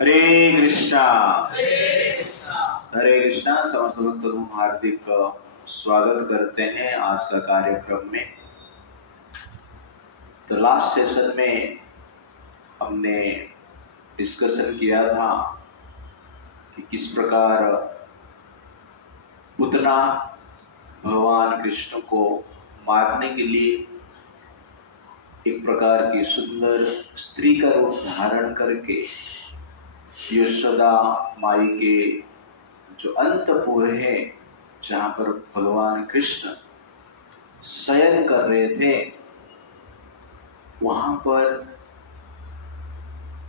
हरे कृष्णा। हरे कृष्णा। हरे कृष्णा। समस्त भक्तों को हार्दिक स्वागत करते हैं आज का कार्यक्रम में। तो लास्ट सेशन में हमने डिस्कशन किया था कि किस प्रकार पूतना भगवान कृष्ण को मारने के लिए एक प्रकार की सुंदर स्त्री का रूप धारण करके यशोदा माई के जो अंतपुर है जहाँ पर भगवान कृष्ण शयन कर रहे थे वहां पर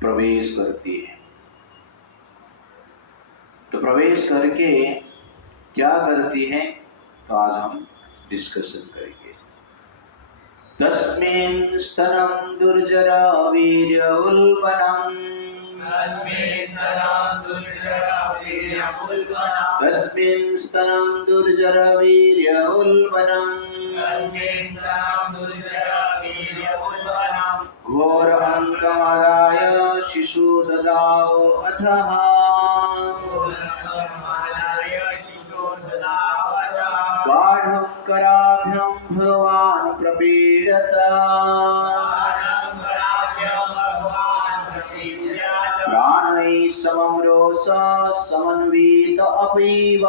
प्रवेश करती है। तो प्रवेश करके क्या करती है तो आज हम डिस्कशन करेंगे। तस्मिन् स्तनं दुर्जरा वीर्य उल्बणम् तस्मिन् स्तनं दुर्जरा वीर्य उल्बणम् तस्मिन् स्तनं दुर्जरा वीर्य उल्बणम् तस्मिन् स्तनं दुर्जरा वीर्य उल्बणम् घोर अंकमादाय शिशु ददाओ अथः गाढं कराभ्यं भगवान् प्रपीडत प्राणैः समं रोषः समन्वित अपीव।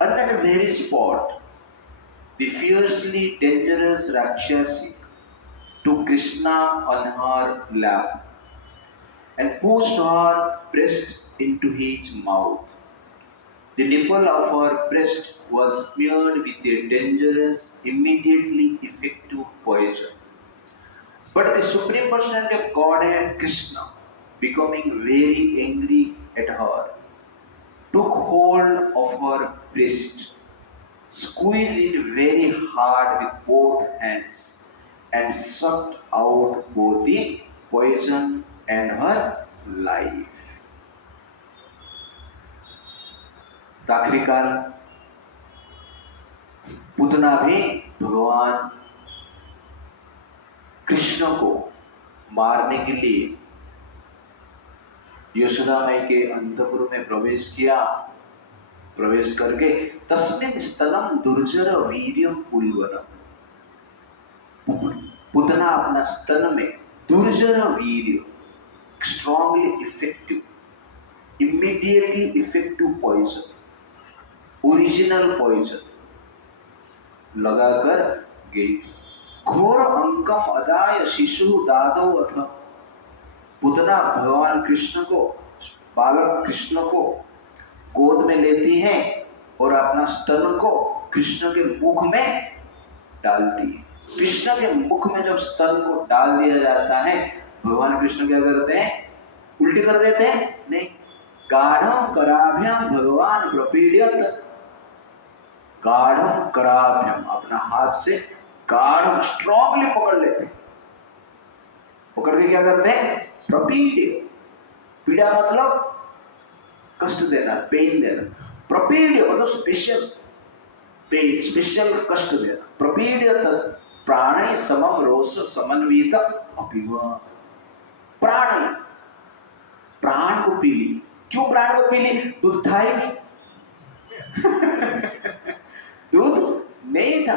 At that very spot, the fiercely dangerous Rakshasi took Krishna on her lap and pushed her breast into his mouth. The nipple of her breast was smeared with a dangerous, immediately effective poison. But the Supreme Personality of Godhead, Krishna, becoming very angry at her, took hold of her breast, squeezed it very hard with both hands, and sucked out both the poison and her life. तो आखिरकार पूतना भी भगवान कृष्ण को मारने के लिए यशोदा माई के अंतपुर में प्रवेश किया। प्रवेश करके तस्मिन् स्तनं दुर्जर वीर्यम उल्बणम्, पूतना अपना स्तन में दुर्जर वीर्य, strongly effective, immediately effective poison, original poison लगाकर गई थी। घोर अंकम अदाय शिशु दादौ अथ, पूतना भगवान कृष्ण को, बालक कृष्ण को गोद में लेती है और अपना स्तन को कृष्ण के मुख में डालती है। कृष्ण के मुख में जब स्तन को डाल दिया जाता है, भगवान कृष्ण क्या करते हैं? उल्टी कर देते हैं? नहीं, गाढ़ं कराभ्यम भगवान प्रपीड्यत। गाढ़ं कराभ्यम, अपना हाथ से गाढ़ स्ट्रॉन्गली पकड़ लेते हैं। पकड़ के क्या करते हैं? प्रपीड्य, पीड़ा मतलब कष्ट देना, पेन देना। प्रपीड्य मतलब स्पेशल पेन, स्पेशल कष्ट देना। प्रपीड्य तत् प्राणै समम रोष समन्वित अपीव। प्राण, प्राण को पी ली। क्यों प्राण को पी ली? दूध था ही नहीं। दूध नहीं था,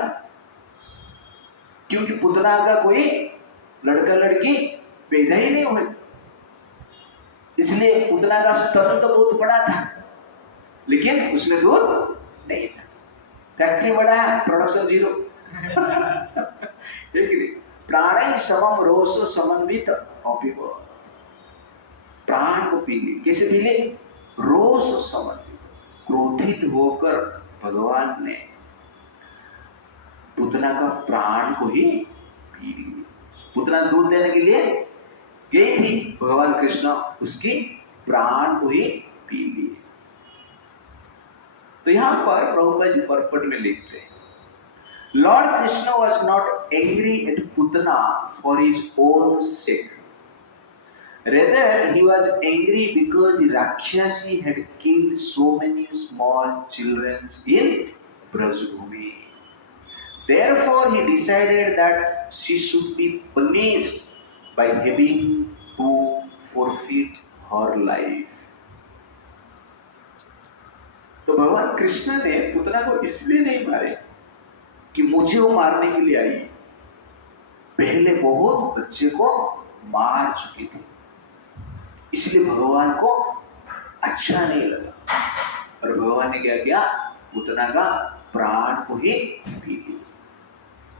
क्योंकि पूतना का कोई लड़का लड़की पैदा ही नहीं हुए, इसलिए पूतना का स्तन तो बहुत बड़ा था लेकिन उसमें दूध नहीं था। फैक्ट्री बड़ा है, प्रोडक्शन जीरो। प्राणै समम रोष समन्वित अपीव। प्राण को पी ली। कैसे पी ली? रोष समन्वित, क्रोधित होकर भगवान ने पूतना का प्राण को ही पी ली। पूतना दूध देने के लिए गई थी, भगवान कृष्ण उसकी प्राण को ही पी लिए। तो यहां पर प्रभुपाद जी परपट में लिखते हैं, Lord Krishna was not angry at Putana for his own sec, rather he was angry because the Rakshasi had killed so many small children in Brajbhumi. Therefore, he decided that she should be punished by having to forfeit her life. तो भगवान कृष्ण ने पुतना को इसलिए नहीं मारे कि मुझे वो मारने के लिए आई, पहले बहुत बच्चे को मार चुकी थी, इसलिए भगवान को अच्छा नहीं लगा और भगवान ने क्या किया, पुतना का प्राण को ही पी लिया।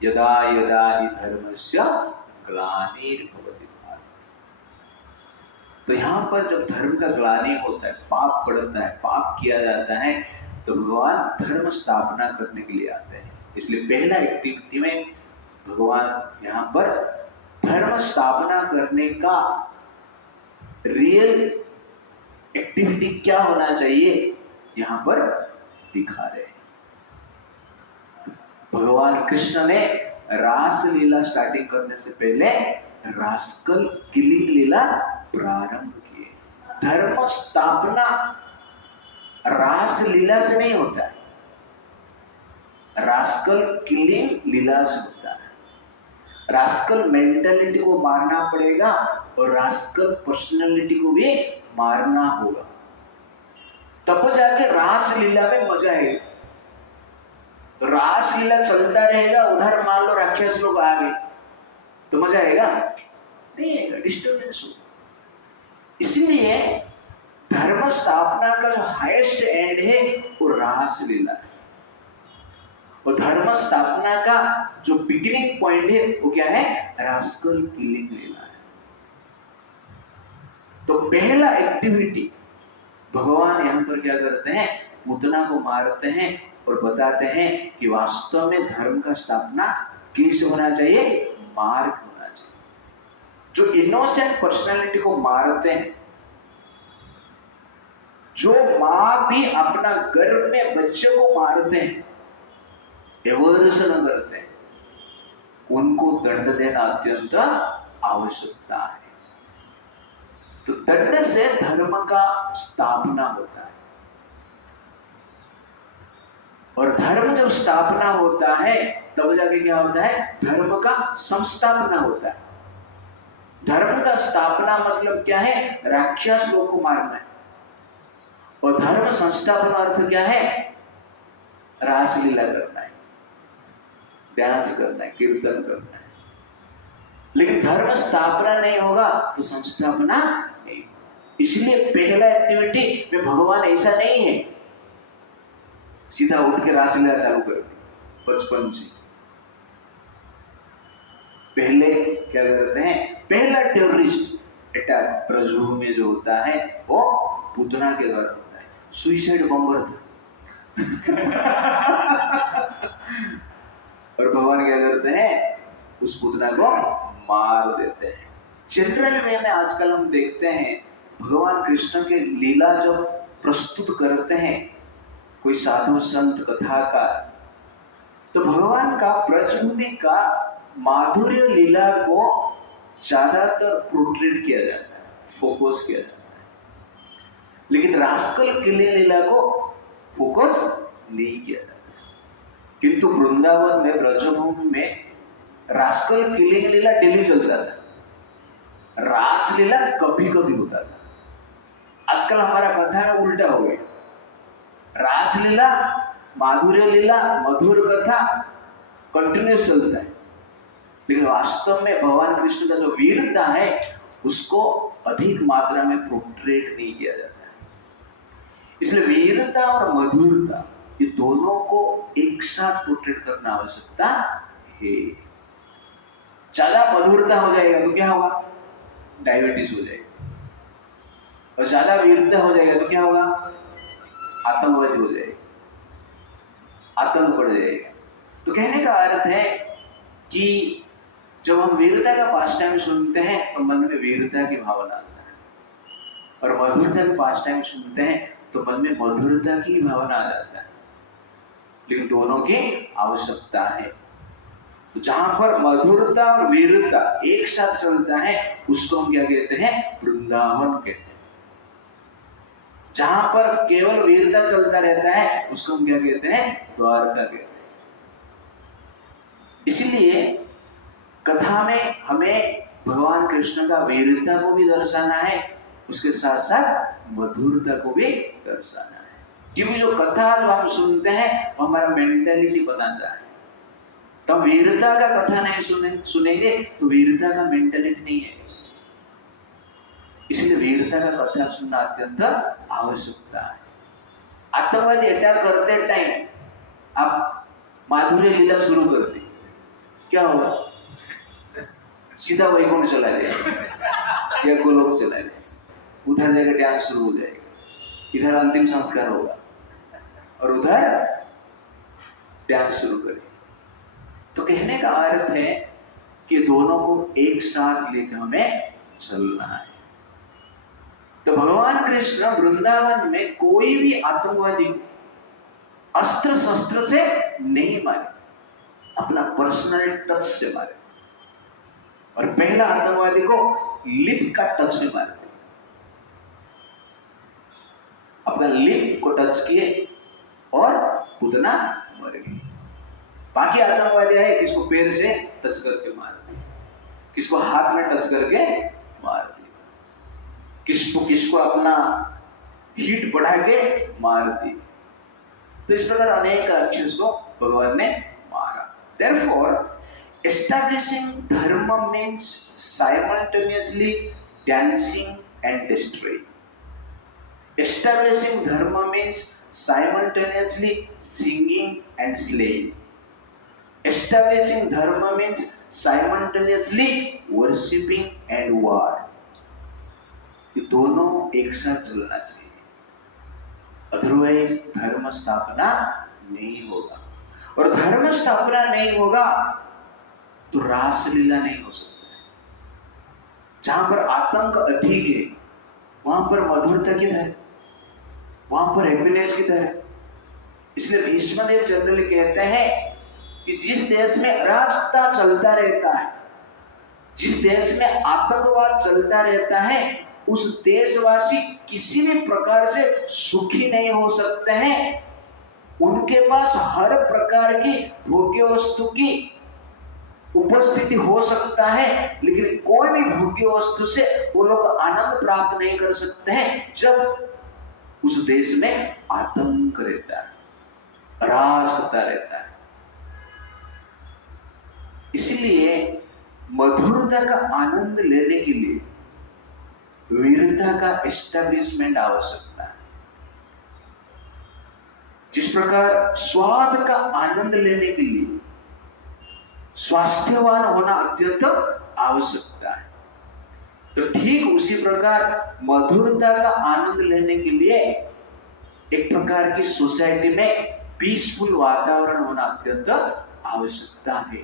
यदा यदा हि धर्मस्य ग्लानिर्भवति भारत। तो यहाँ पर जब धर्म का ग्लानि होता है, पाप बढ़ता है, पाप किया जाता है, तो भगवान धर्म स्थापना करने के लिए आते हैं। इसलिए पहला एक्टिविटी में भगवान यहाँ पर धर्म स्थापना करने का रियल एक्टिविटी क्या होना चाहिए यहाँ पर दिखा रहे हैं। भगवान कृष्ण ने रास लीला स्टार्टिंग करने से पहले रास्कल किलिंग लीला प्रारंभ किए। धर्म स्थापना रास लीला से नहीं होता है, रास्कल किलिंग लीला से होता है। रास्कल मेंटालिटी को मारना पड़ेगा और रास्कल पर्सनालिटी को भी मारना होगा, तब जाके रास लीला में मजा है। तो रास लीला चलता रहेगा, उधर मान लो राक्षस लोग आ गए तो मजा आएगा नहीं, आएगा, डिस्टर्बेंस होगा। इसलिए धर्म स्थापना का जो हाईएस्ट एंड है वो रास लीला है, और धर्म स्थापना का जो बिगिनिंग पॉइंट है वो क्या है, रास्कल किलिंग लीला है। तो पहला एक्टिविटी भगवान यहाँ पर क्या करते हैं, पूतना को मारते हैं और बताते हैं कि वास्तव में धर्म का स्थापना कैसे होना चाहिए, मार्ग होना चाहिए। जो इनोसेंट पर्सनालिटी को मारते हैं, जो माँ भी अपना गर्भ में बच्चे को मारते हैं, एवर्सन करते हैं, उनको दंड देना अत्यंत आवश्यकता है। तो दंड से धर्म का स्थापना होता है, और धर्म जब स्थापना होता है तब जाके क्या होता है, धर्म का संस्थापना होता है। धर्म का स्थापना मतलब क्या है, राक्षस लोगों को मारना है, और धर्म संस्थापना अर्थ क्या है, रासलीला करना है, डांस करना है, कीर्तन करना है। लेकिन धर्म स्थापना नहीं होगा तो संस्थापना नहीं। इसलिए पहला एक्टिविटी में भगवान ऐसा नहीं है सीधा उठ के रासलीला चालू कर दी बचपन से। पहले क्या करते हैं, पहला टेररिस्ट अटैक ब्रजभूमि में जो होता है वो पूतना के द्वारा होता है, सुइसाइड बॉम्बर था। और भगवान क्या करते हैं, उस पूतना को मार देते हैं। जनरल वे में आजकल हम देखते हैं भगवान कृष्ण के लीला जब प्रस्तुत करते हैं कोई साधु संत कथाकार, तो भगवान का ब्रजभूमि का माधुर्य लीला को ज्यादातर प्रोट्रेट किया जाता है, फोकस किया जाता है। लेकिन रास्कल किलिंग लीला को फोकस नहीं किया जाता। किंतु वृंदावन में, ब्रजभूमि में रास्कल किलिंग लीला डेली चलता था, रास लीला कभी कभी होता था। आजकल हमारा कथा में उल्टा हो गया, रास लीला, माधुर्य लीला, मधुर कथा कंटिन्यूस चलता है, लेकिन वास्तव में भगवान कृष्ण का जो वीरता है उसको अधिक मात्रा में प्रोट्रेट नहीं किया जाता है। इसलिए वीरता और मधुरता ये दोनों को एक साथ प्रोट्रेट करना आवश्यकता है। ज्यादा मधुरता हो जाएगा तो क्या होगा, डायबिटीज हो जाएगा, और ज्यादा वीरता हो जाएगा तो क्या होगा, आतंकवादी हो जाएगा, आतंक बढ़ जाएगा। तो कहने का अर्थ है कि जब हम वीरता का पास टाइम सुनते हैं तो मन में वीरता की भावना आता है, और मधुरता का पास टाइम सुनते हैं तो मन में मधुरता की भावना आ जाता है। लेकिन दोनों की आवश्यकता है। तो जहां पर मधुरता और वीरता एक साथ चलता है उसको हम क्या कहते हैं, वृंदावन कहते हैं। जहां पर केवल वीरता चलता रहता है उसको हम क्या कहते हैं, द्वारका कहते हैं। इसलिए कथा में हमें भगवान कृष्ण का वीरता को भी दर्शाना है, उसके साथ साथ मधुरता को भी दर्शाना है। क्योंकि जो कथा जो हम सुनते हैं वो हमारा मेंटेलिटी बनाता है। तो वीरता का कथा नहीं सुनेंगे तो वीरता का मेंटेलिटी नहीं है। इसलिए वीरता का कथा सुनना अत्यंत आवश्यकता है। आतंकवादी अटैक करते टाइम आप माधुर्य लीला शुरू कर दी, क्या होगा? सीधा वैकुंठ चला जाएगा या गोलोक चला जाएगा, उधर जाकर डांस शुरू हो जाएगा, इधर अंतिम संस्कार होगा और उधर डांस शुरू करेगा। तो कहने का अर्थ है कि दोनों को एक साथ लेकर हमें चलना है। तो भगवान कृष्ण वृंदावन में कोई भी आतंकवादी अस्त्र शस्त्र से नहीं मारे, अपना पर्सनल टच से मारे। और पहला आतंकवादी को लिप का टच में मारे, अपना लिप को टच किए और पुतना मर गए। बाकी आतंकवादी है किसको पैर से टच करके मार दिया, किसको हाथ में टच करके मार दिया, किसको अपना हीट बढ़ा के मार दी। तो इस प्रकार अनेक राक्षस को भगवान ने मारा। Therefore, establishing dharma means simultaneously dancing and destroying. Establishing dharma means simultaneously singing and slaying. Establishing dharma means simultaneously worshipping and war. ये दोनों एक साथ चलना चाहिए, अदरवाइज धर्म स्थापना नहीं होगा। और धर्म स्थापना नहीं होगा तो रासलीला नहीं हो सकता है। जहां पर आतंक अधिक है वहां पर मधुरता किधर है, वहां पर हैप्पीनेस किधर है। इसलिए भीष्मदेव जनरली कहते हैं कि जिस देश में अराजकता चलता रहता है, जिस देश में आतंकवाद चलता रहता है, उस देशवासी किसी भी प्रकार से सुखी नहीं हो सकते हैं। उनके पास हर प्रकार की भोग्य वस्तु की उपस्थिति हो सकता है, लेकिन कोई भी भोग्य वस्तु से वो लोग आनंद प्राप्त नहीं कर सकते हैं जब उस देश में आतंक रहता है, अराजकता रहता है। इसलिए मधुरता का आनंद लेने के लिए वीरता का एस्टैब्लिशमेंट आवश्यकता है। जिस प्रकार स्वाद का आनंद लेने के लिए स्वास्थ्यवान होना अत्यंत आवश्यकता है, तो ठीक उसी प्रकार मधुरता का आनंद लेने के लिए एक प्रकार की सोसाइटी में पीसफुल वातावरण होना अत्यंत आवश्यकता है।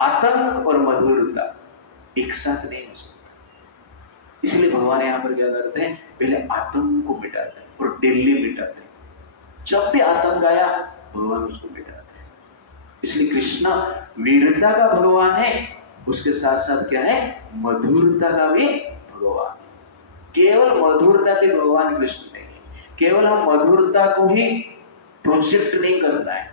आतंक और मधुरता एक साथ नहीं हो सकता। इसलिए भगवान यहाँ पर क्या करते हैं, पहले आतंक को मिटाते हैं और दिल्ली मिटाते हैं। जब भी आतंक आया भगवान उसको मिटाते हैं। इसलिए कृष्ण वीरता का भगवान है, उसके साथ साथ क्या है, मधुरता का भी भगवान। केवल मधुरता के भगवान कृष्ण नहीं है। केवल हम मधुरता को ही प्रोजेक्ट नहीं करना है,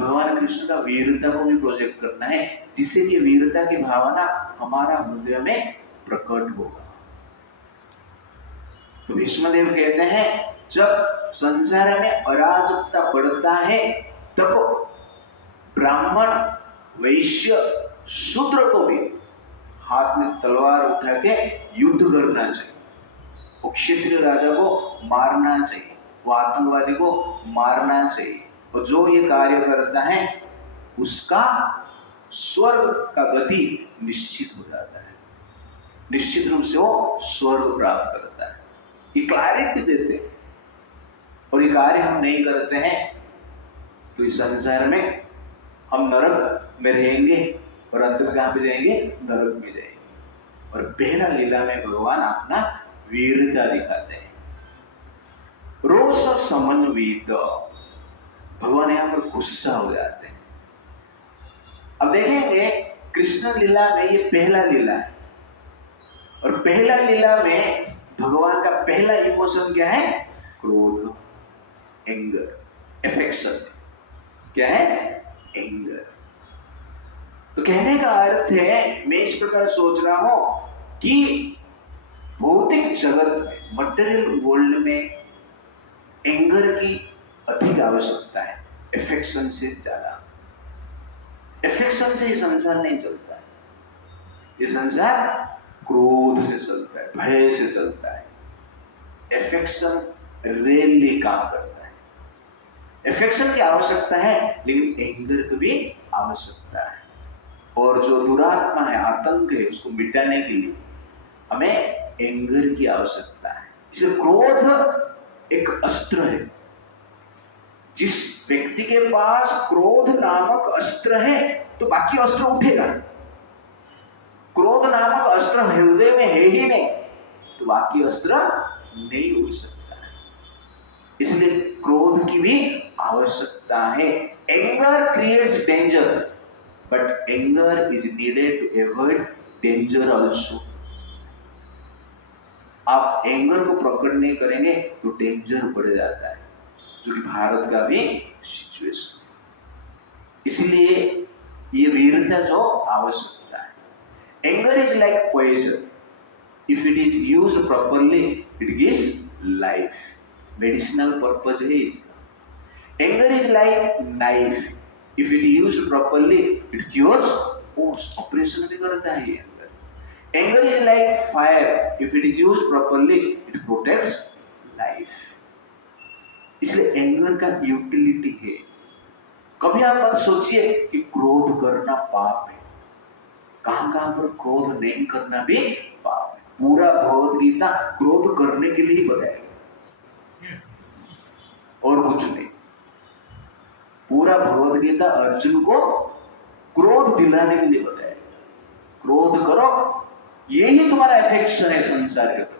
भगवान कृष्ण का वीरता को भी प्रोजेक्ट करना है, जिससे कि वीरता की भावना हमारा हृदय में प्रकट होगा। तो भीष्मदेव कहते हैं जब संसार में अराजकता बढ़ता है तब ब्राह्मण, वैश्य, शूद्र को भी हाथ में तलवार उठा के युद्ध करना चाहिए। वो क्षत्रिय राजा को मारना चाहिए, वो आतंकवादी को मारना चाहिए। और जो ये कार्य करता है उसका स्वर्ग का गति निश्चित हो जाता है, निश्चित रूप से वो स्वर्ग प्राप्त करता है। ये क्लैरिटी देते हैं। और ये कार्य हम नहीं करते हैं तो इस संसार में हम नरक में रहेंगे और अंत में कहां पे जाएंगे, नरक में जाएंगे। और पहला लीला में भगवान अपना वीरता दिखाते हैं। रोष समन्वित, भगवान यहाँ पर गुस्सा हो जाते हैं। अब देखेंगे कृष्ण लीला में ये पहला लीला है और पहला लीला में भगवान का पहला इमोशन क्या है, क्रोध, एंगर, एफेक्शन। क्या है, एंगर। तो कहने का अर्थ है, मैं इस प्रकार सोच रहा हूं कि भौतिक जगत में, मटेरियल वर्ल्ड में एंगर की अधिक आवश्यकता है, एफेक्शन से ज्यादा। एफेक्शन से ये संसार नहीं चलता है, ये संसार क्रोध से चलता है, भय से चलता है। एफेक्शन रेयरली काम करता है। एफेक्शन की आवश्यकता है, लेकिन एंगर की भी आवश्यकता है। और जो दुरात्मा है, आतंक है, उसको मिटाने के लिए हमें एंगर की आवश्यकता है। इसलिए क्रोध एक अस्त्र है। जिस व्यक्ति के पास क्रोध नामक अस्त्र है, तो बाकी अस्त्र उठेगा। क्रोध नामक अस्त्र हृदय में है ही नहीं, तो बाकी अस्त्र नहीं उठ सकता है। इसलिए क्रोध की भी आवश्यकता है। Anger creates danger, but anger is needed to avoid danger also. आप एंगर को प्रकट नहीं करेंगे तो डेंजर बढ़ जाता है, जो कि भारत का भी सिचुएशन है। इसलिए ये वीरता जो आवश्यकता है। Anger is like poison, if it is used properly it gives life. Medicinal purpose है इसका। Anger is like knife, if it used properly it cures wounds. Operation भी करता है ये। Anger is like fire. If it is used properly, it protects life. इसलिए anger का utility है। कभी आप मत सोचिए कि क्रोध करना पाप है। कहां पर क्रोध नहीं करना भी पाप है। पूरा भगवद गीता क्रोध करने के लिए बताया और कुछ नहीं। पूरा भगवद गीता अर्जुन को क्रोध दिलाने के लिए बताया। क्रोध करो, यही तुम्हारा एफेक्शन है संसार के प्रति।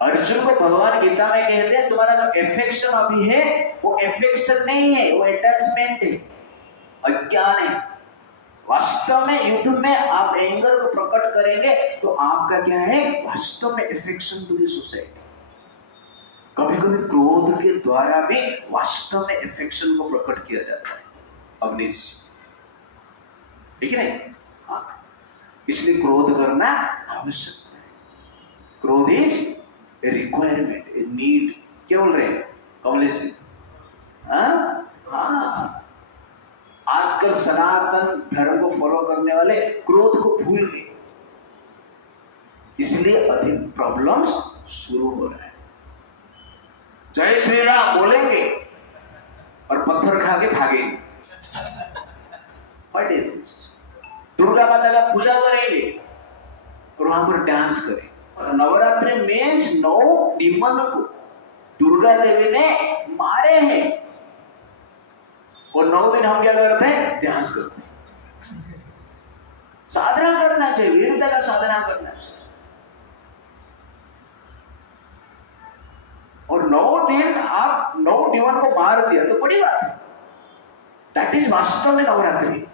अर्जुन को भगवान गीता में कहते हैं तुम्हारा जो एफेक्शन अभी है वो एफेक्शन नहीं है, वो अटैचमेंट है, अज्ञान है। वास्तव में युद्ध में आप एंगर को प्रकट करेंगे तो आपका क्या है, वास्तव में एफेक्शन टू द सोसाइटी। कभी कभी क्रोध के द्वारा भी वास्तव में एफेक्शन को प्रकट किया जाता है। अग्नि, ठीक है नहीं? हाँ, इसलिए क्रोध करना आवश्यक है। क्रोध is a requirement, a need. क्या बोल रहे हैं कमलेश जी? हाँ, आजकल सनातन धर्म को फॉलो करने वाले क्रोध को भूल गए, इसलिए अधिक प्रॉब्लम्स शुरू हो रहे हैं। जय श्री राम बोलेंगे और पत्थर खा के भागेंगे। What is this? दुर्गा माता का पूजा करेंगे और वहां पर डांस करें। और नवरात्रि में 9 डिमन को दुर्गा देवी ने मारे हैं और 9 दिन हम क्या करते हैं, डांस करते हैं। साधना करना चाहिए, वीरता का साधना करना चाहिए। और 9 दिन आप 9 डिमन को मार दिया तो बड़ी बात है। दैट इज वास्तव में नवरात्रि।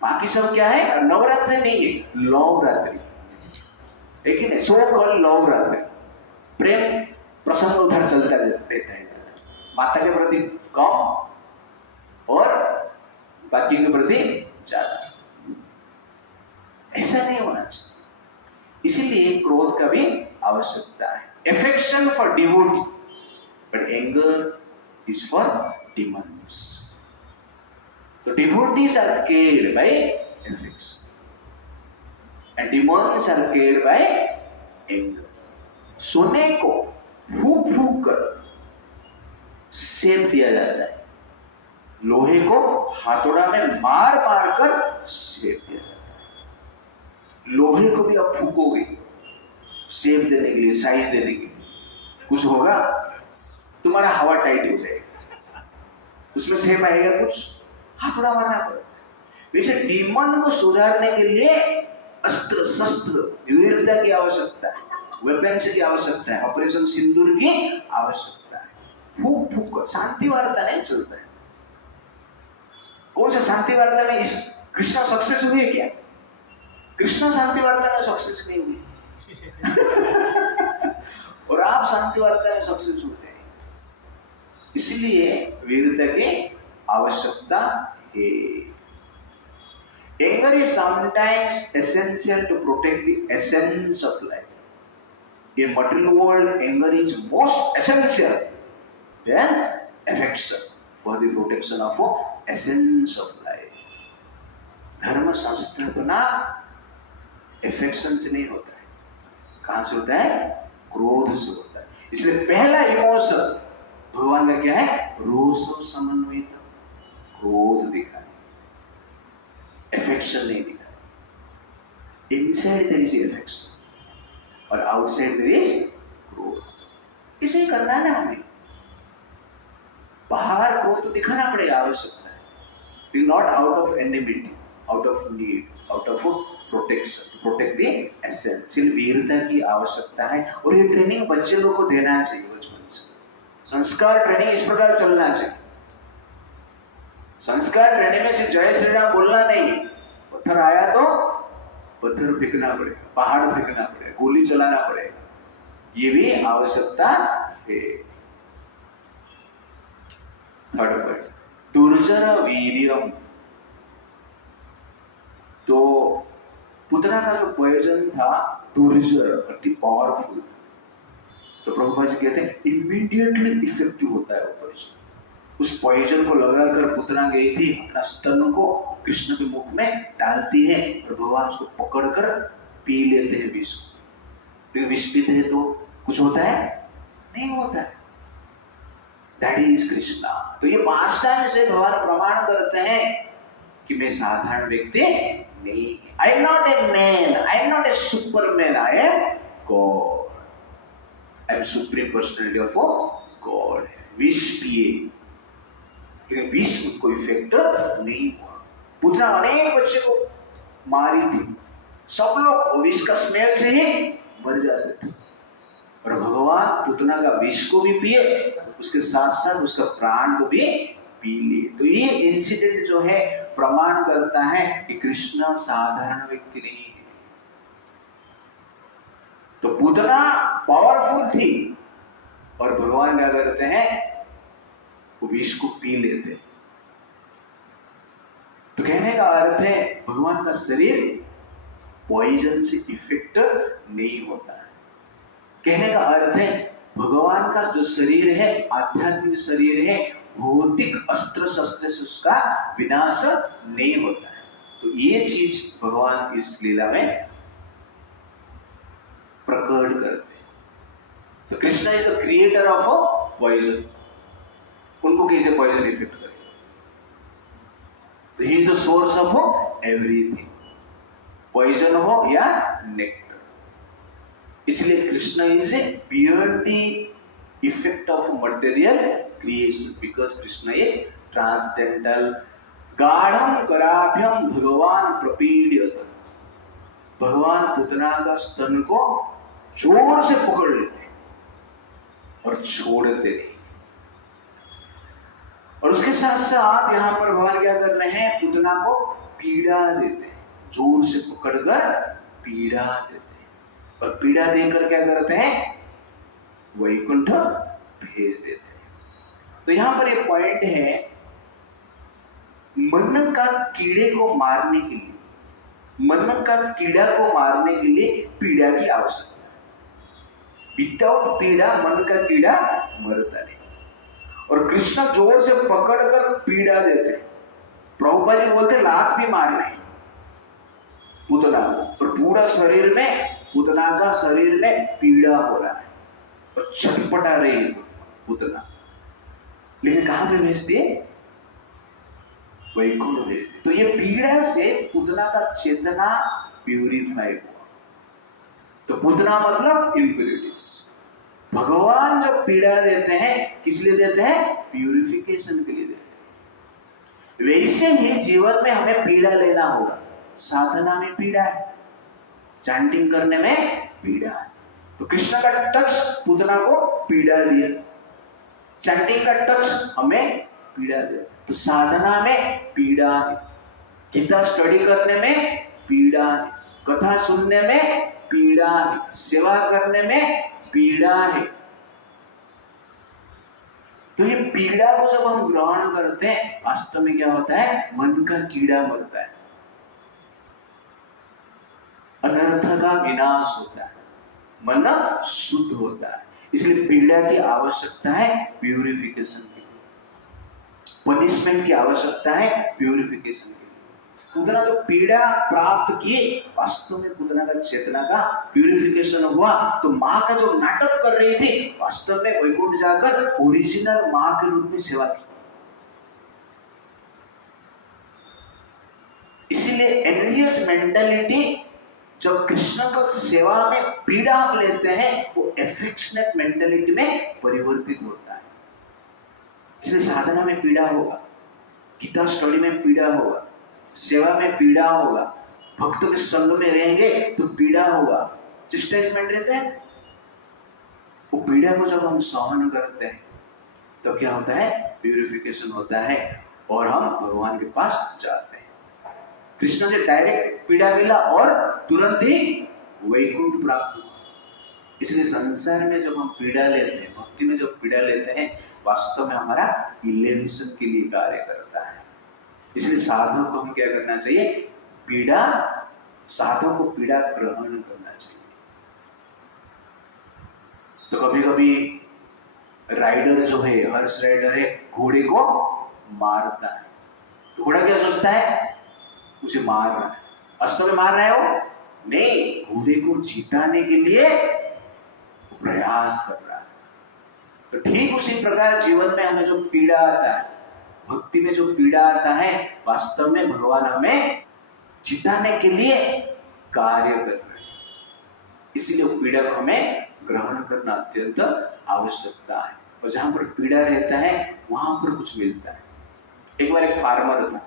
बाकी सब क्या है, नवरात्रि नहीं है, लौरात्रि, ठीक है ना? So called लौरात्रि। प्रेम प्रसंग उधर चलता रहता है, माता के प्रति कम और बाकी के प्रति ज्यादा। ऐसा नहीं होना चाहिए। इसीलिए क्रोध का भी आवश्यकता है। Affection for devotee, but anger is for demons. So devotees are carried by affection, and demons are carried by anger. सोने को फूक फूक कर सेक दिया जाता है, लोहे को हाथोड़ा में मार मार कर सेक दिया जाता है। लोहे को भी आप फूकोगे सेक देने के लिए, साइज देने के लिए, कुछ होगा, तुम्हारा हवा टाइट हो जाएगा, उसमें सेम आएगा कुछ, हाथोड़ा मारना पड़ेगा। वैसे डीमन को सुधारने के लिए अस्त्र शस्त्र वीरता की आवश्यकता है, वेपन्स की आवश्यकता है, ऑपरेशन सिंदूर की आवश्यकता है। फूक फूक कर शांति वार्ता नहीं चलता है। कौन सा शांति वार्ता में इस कृष्णा सक्सेस हुई है क्या? कृष्णा शांति वार्ता में सक्सेस नहीं हुई और आप शांति वार्ता में सक्सेस होते हैं। इसलिए वीरता की आवश्यकता है। Anger is sometimes essential to protect the essence of life. In material world, anger is most essential than affection for the protection of essence of life. धर्म शास्त्र का ना affection से नहीं होता है, कहाँ से होता है? क्रोध से होता है। इसलिए पहला इमोशन भगवान का क्या है? रोषो समन्वित, क्रोध दिखाए, affection नहीं दिखाए। Inside there is affection और आउटसाइड देयर इज क्रोध। इसे करना है ना हमें, बाहर क्रोध तो दिखाना पड़ेगा, आवश्यकता है, not out of enmity, out of need, out of protection, to protect the essence. वीरता की आवश्यकता है और ये ट्रेनिंग बच्चे लोग को देना चाहिए बचपन से। संस्कार ट्रेनिंग इस प्रकार चलना चाहिए। संस्कार ट्रेनिंग में सिर्फ जय श्री राम बोलना नहीं, पत्थर आया तो पत्थर फेंकना पड़ेगा, पहाड़ फेंकना पड़ेगा, गोली चलाना पड़ेगा, ये भी आवश्यकता है। थर्ड पॉइंट, दुर्जर वीर्यम। तो पुतना का जो पॉइजन था दुर्जर, अति पावरफुल, तो प्रभुपाद जी कहते हैं इमीडिएटली इफेक्टिव होता है वो पॉइजन। उस पॉइजन को लगाकर पुतना गई थी, अपना स्तन को कृष्ण के मुख में डालती है और भगवान उसको पकड़कर पी लेते हैं विष को। लेकिन विष पीते हैं तो कुछ होता है? नहीं होता है। That is Krishna. तो ये 5 टाइम से भगवान प्रमाण करते हैं कि मैं साधारण व्यक्ति नहीं, I am not a man, I am not a Superman, I am God, I am supreme personality of God. विष पिए लेकिन विष उनको इफेक्ट नहीं हुआ। पुतना अनेक बच्चे को मारी थी, सब लोग विष का स्मेल से ही मर जाते थे, और भगवान पुतना का विष को भी पिए, उसके साथ साथ उसका प्राण को भी पी लिए। तो ये इंसिडेंट जो है प्रमाण करता है कि कृष्ण साधारण व्यक्ति नहीं है। तो पुतना पावरफुल थी और भगवान क्या करते हैं? वो विष को पी लेते। तो कहने का अर्थ है भगवान का शरीर पॉइजन से इफेक्ट नहीं होता है। कहने का अर्थ है भगवान का जो शरीर है, आध्यात्मिक शरीर है, भौतिक अस्त्र शस्त्र से उसका विनाश नहीं होता है। तो ये चीज भगवान इस लीला में प्रकट करते हैं। तो Krishna is the creator of poison. उनको कैसे पॉइजन इफेक्ट करे? तो he is the source of everything, poison हो या नेक्टर। इसलिए Krishna is beyond the effect of material creation, because Krishna is transcendental. गाढ़म कराभ्यम भगवान प्रपीड्यत। भगवान पुतना का स्तन को जोर से पकड़ लेते और छोड़ते नहीं। और उसके साथ साथ यहां पर भगवान क्या कर रहे हैं? पुतना को पीड़ा देते हैं, जोर से पकड़कर पीड़ा देते हैं, और पीड़ा देकर क्या करते हैं? वैकुंठ भेज देते हैं। तो यहां पर ये पॉइंट है, मन का कीड़े को मारने के लिए, मन का कीड़ा को मारने के लिए पीड़ा की आवश्यकता है। विदाउट पीड़ा मन का कीड़ा मरता नहीं। और कृष्ण जोर से पकड़कर पीड़ा देते। प्रभुपाद जी बोलते लात भी मारने पुतना को, और पूरा शरीर में, पुतना का शरीर में पीड़ा हो रहा है और छटपटा रही है पुतना। लेकिन कहां पे भेज दिए? वैकुंठ भेज दिए। तो ये पीड़ा से पुतना का चेतना प्यूरिफाई हुआ। तो पुतना मतलब इम्प्यूरिटीज। भगवान जब पीड़ा देते हैं किस लिए देते हैं? प्यूरिफिकेशन के लिए देते हैं। वैसे ही जीवन में हमें पीड़ा लेना होगा। साधना में पीड़ा है, चैंटिंग करने में पीड़ा है। तो कृष्ण का टच पुतना को पीड़ा दिया, चैंटिंग का टच हमें पीड़ा दिया। तो साधना में पीड़ा है, गीता स्टडी करने में पीड़ा है, कथा सुनने में पीड़ा है, सेवा करने में पीड़ा है। तो ये पीड़ा को जब हम ग्रहण करते हैं, वास्तव में क्या होता है? मन का कीड़ा मरता है। अनर्थ का विनाश होता है, मन शुद्ध होता है। इसलिए पीड़ा की आवश्यकता है प्यूरिफिकेशन के लिए, पनिशमेंट की आवश्यकता है प्यूरिफिकेशन के लिए। पूतना जो पीड़ा प्राप्त किए, वास्तव में पूतना का चेतना का प्यूरिफिकेशन हुआ, तो माँ का जो नाटक कर रही थी, वास्तव में वैकुंठ जाकर ओरिजिनल माँ के रूप में सेवा की। इसीलिए एनवियस मेंटालिटी जब कृष्ण को सेवा में पीड़ा हम लेते हैं, वो एफेक्शनेट मेंटालिटी में परिवर्तित होता है। इसलिए साधना में पीड़ा होगा, गीता स्टडी में पीड़ा होगा, सेवा में पीड़ा होगा, भक्तों के संग में रहेंगे तो पीड़ा होगा, चिस्टेजमेंट रहते हैं। वो पीड़ा को जब हम सहन करते हैं तो क्या होता है, प्यूरिफिकेशन होता है और हम भगवान के पास जाते हैं। कृष्ण से डायरेक्ट पीड़ा मिला और तुरंत ही वैकुंठ प्राप्त हुआ। इसलिए संसार में जब हम पीड़ा लेते हैं, भक्ति में जब पीड़ा लेते हैं, वास्तव में हमारा इलेविशन के लिए कार्य करता है। इसलिए साधक को हम क्या करना चाहिए, पीड़ा, साधक को पीड़ा ग्रहण करना चाहिए। तो कभी कभी राइडर जो है, हॉर्स राइडर है, घोड़े को मारता है, तो घोड़ा क्या सोचता है, उसे मार रहा है। वास्तव में मार रहा है वो नहीं, घोड़े को जिताने के लिए प्रयास कर रहा है। तो ठीक उसी प्रकार जीवन में हमें जो पीड़ा आता है, भक्ति में जो पीड़ा आता है, वास्तव में भगवान हमें जिताने के लिए कार्य कर रहे हैं। इसीलिए पीड़ा को हमें ग्रहण करना अत्यंत आवश्यकता है। और जहां पर पीड़ा रहता है वहां पर कुछ मिलता है। एक बार एक फार्मर था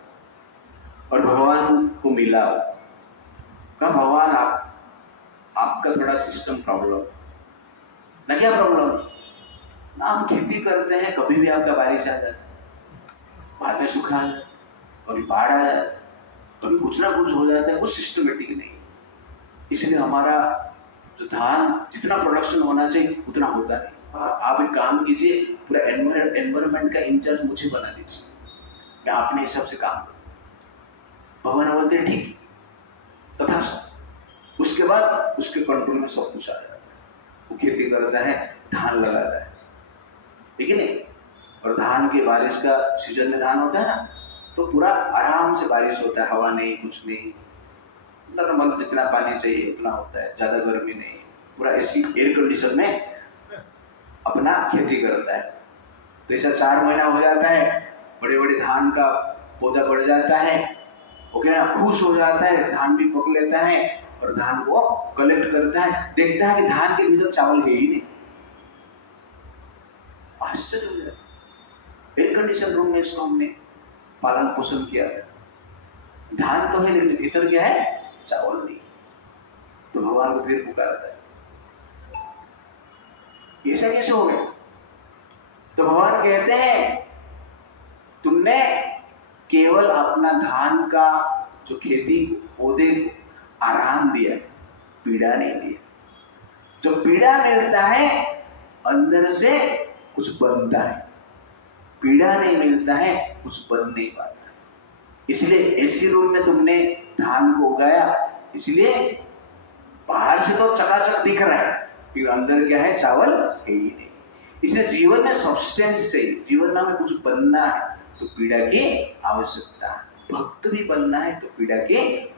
और भगवान को मिला, कहा भगवान आपका थोड़ा सिस्टम प्रॉब्लम ना। क्या प्रॉब्लम ना, हम खेती करते हैं, कभी भी आपका बारिश आ जाता है, बाद में सूखा आ जाता है, कभी बाढ़ आ जाता है, कभी कुछ ना कुछ हो जाता है, कुछ सिस्टमेटिक नहीं। इसलिए हमारा जो धान जितना प्रोडक्शन होना चाहिए उतना होता नहीं। आप एक काम कीजिए, पूरा एनवायरमेंट का इंचार्ज मुझे बना दीजिए, मैं अपने हिसाब से काम करूं। भगवान बोलते हैं ठीक तथा उसके बाद उसके कंट्रोल में सब कुछ आ जाता है। वो खेती करता है, धान लगाता है, ठीक है नहीं, और धान के बारिश का सीजन में धान होता है ना, तो पूरा आराम से बारिश होता है, हवा नहीं, कुछ नहीं, नॉर्मल जितना पानी चाहिए उतना होता है, ज्यादा गर्मी नहीं, पूरा ऐसी एयर कंडीशन में अपना खेती करता है। तो ऐसा 4 महीना हो जाता है, बड़े बड़े धान का पौधा बढ़ जाता है, वो क्या खुश हो जाता है, धान भी पक लेता है और धान को कलेक्ट करता है, देखता है कि धान के भीतर चावल है ही नहीं। आश्चर्य हो जाता है। एयर कंडीशन रूम में इसको हमने पालन पोषण किया था, धान तो है लेकिन भीतर क्या है, चावल नहीं। तो भगवान को फिर पुकारता है, ऐसा कैसे हो गया? तो भगवान कहते हैं तुमने केवल अपना धान का जो खेती पौधे आराम दिया, पीड़ा नहीं दिया। जो पीड़ा मिलता है अंदर से कुछ बनता है, पीड़ा नहीं मिलता है कुछ बन नहीं पाता। इसलिए ऐसी रूम में तुमने धान को उगाया, इसलिए बाहर से तो चकाचक दिख रहा है, फिर अंदर क्या है, चावल है ही नहीं। इसलिए जीवन में सब्सटेंस चाहिए, जीवन में हमें कुछ बनना है तो पीड़ा की आवश्यकता है, भक्त भी बनना है तो पीड़ा की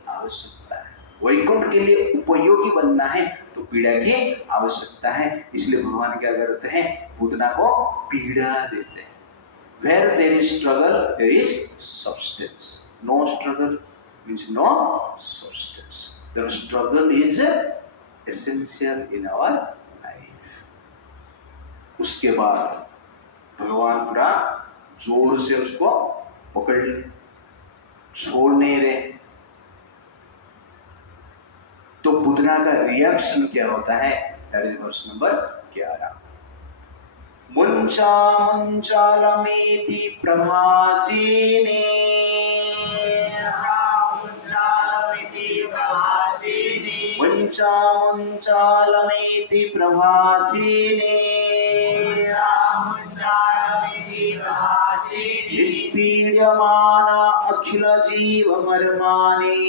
आवश्यकता है, वैकुंठ के लिए उपयोगी बनना है तो पीड़ा की आवश्यकता है। इसलिए भगवान क्या करते हैं, पूतना को पीड़ा देते हैं। Where there is struggle, there is substance. No struggle means no substance. The struggle is essential in our life. उसके बाद भगवान पूरा जोर से उसको पकड़ ले, छोड़ नहीं रहे। तो पूतना का रिएक्शन क्या होता है, वर्ष नंबर 11। मुंचा मुंचालमेति प्रभासिने, मुंचा मुंचालमेति प्रभासिने, निष्पीड्यमाना अखिल जीव मर्माणि,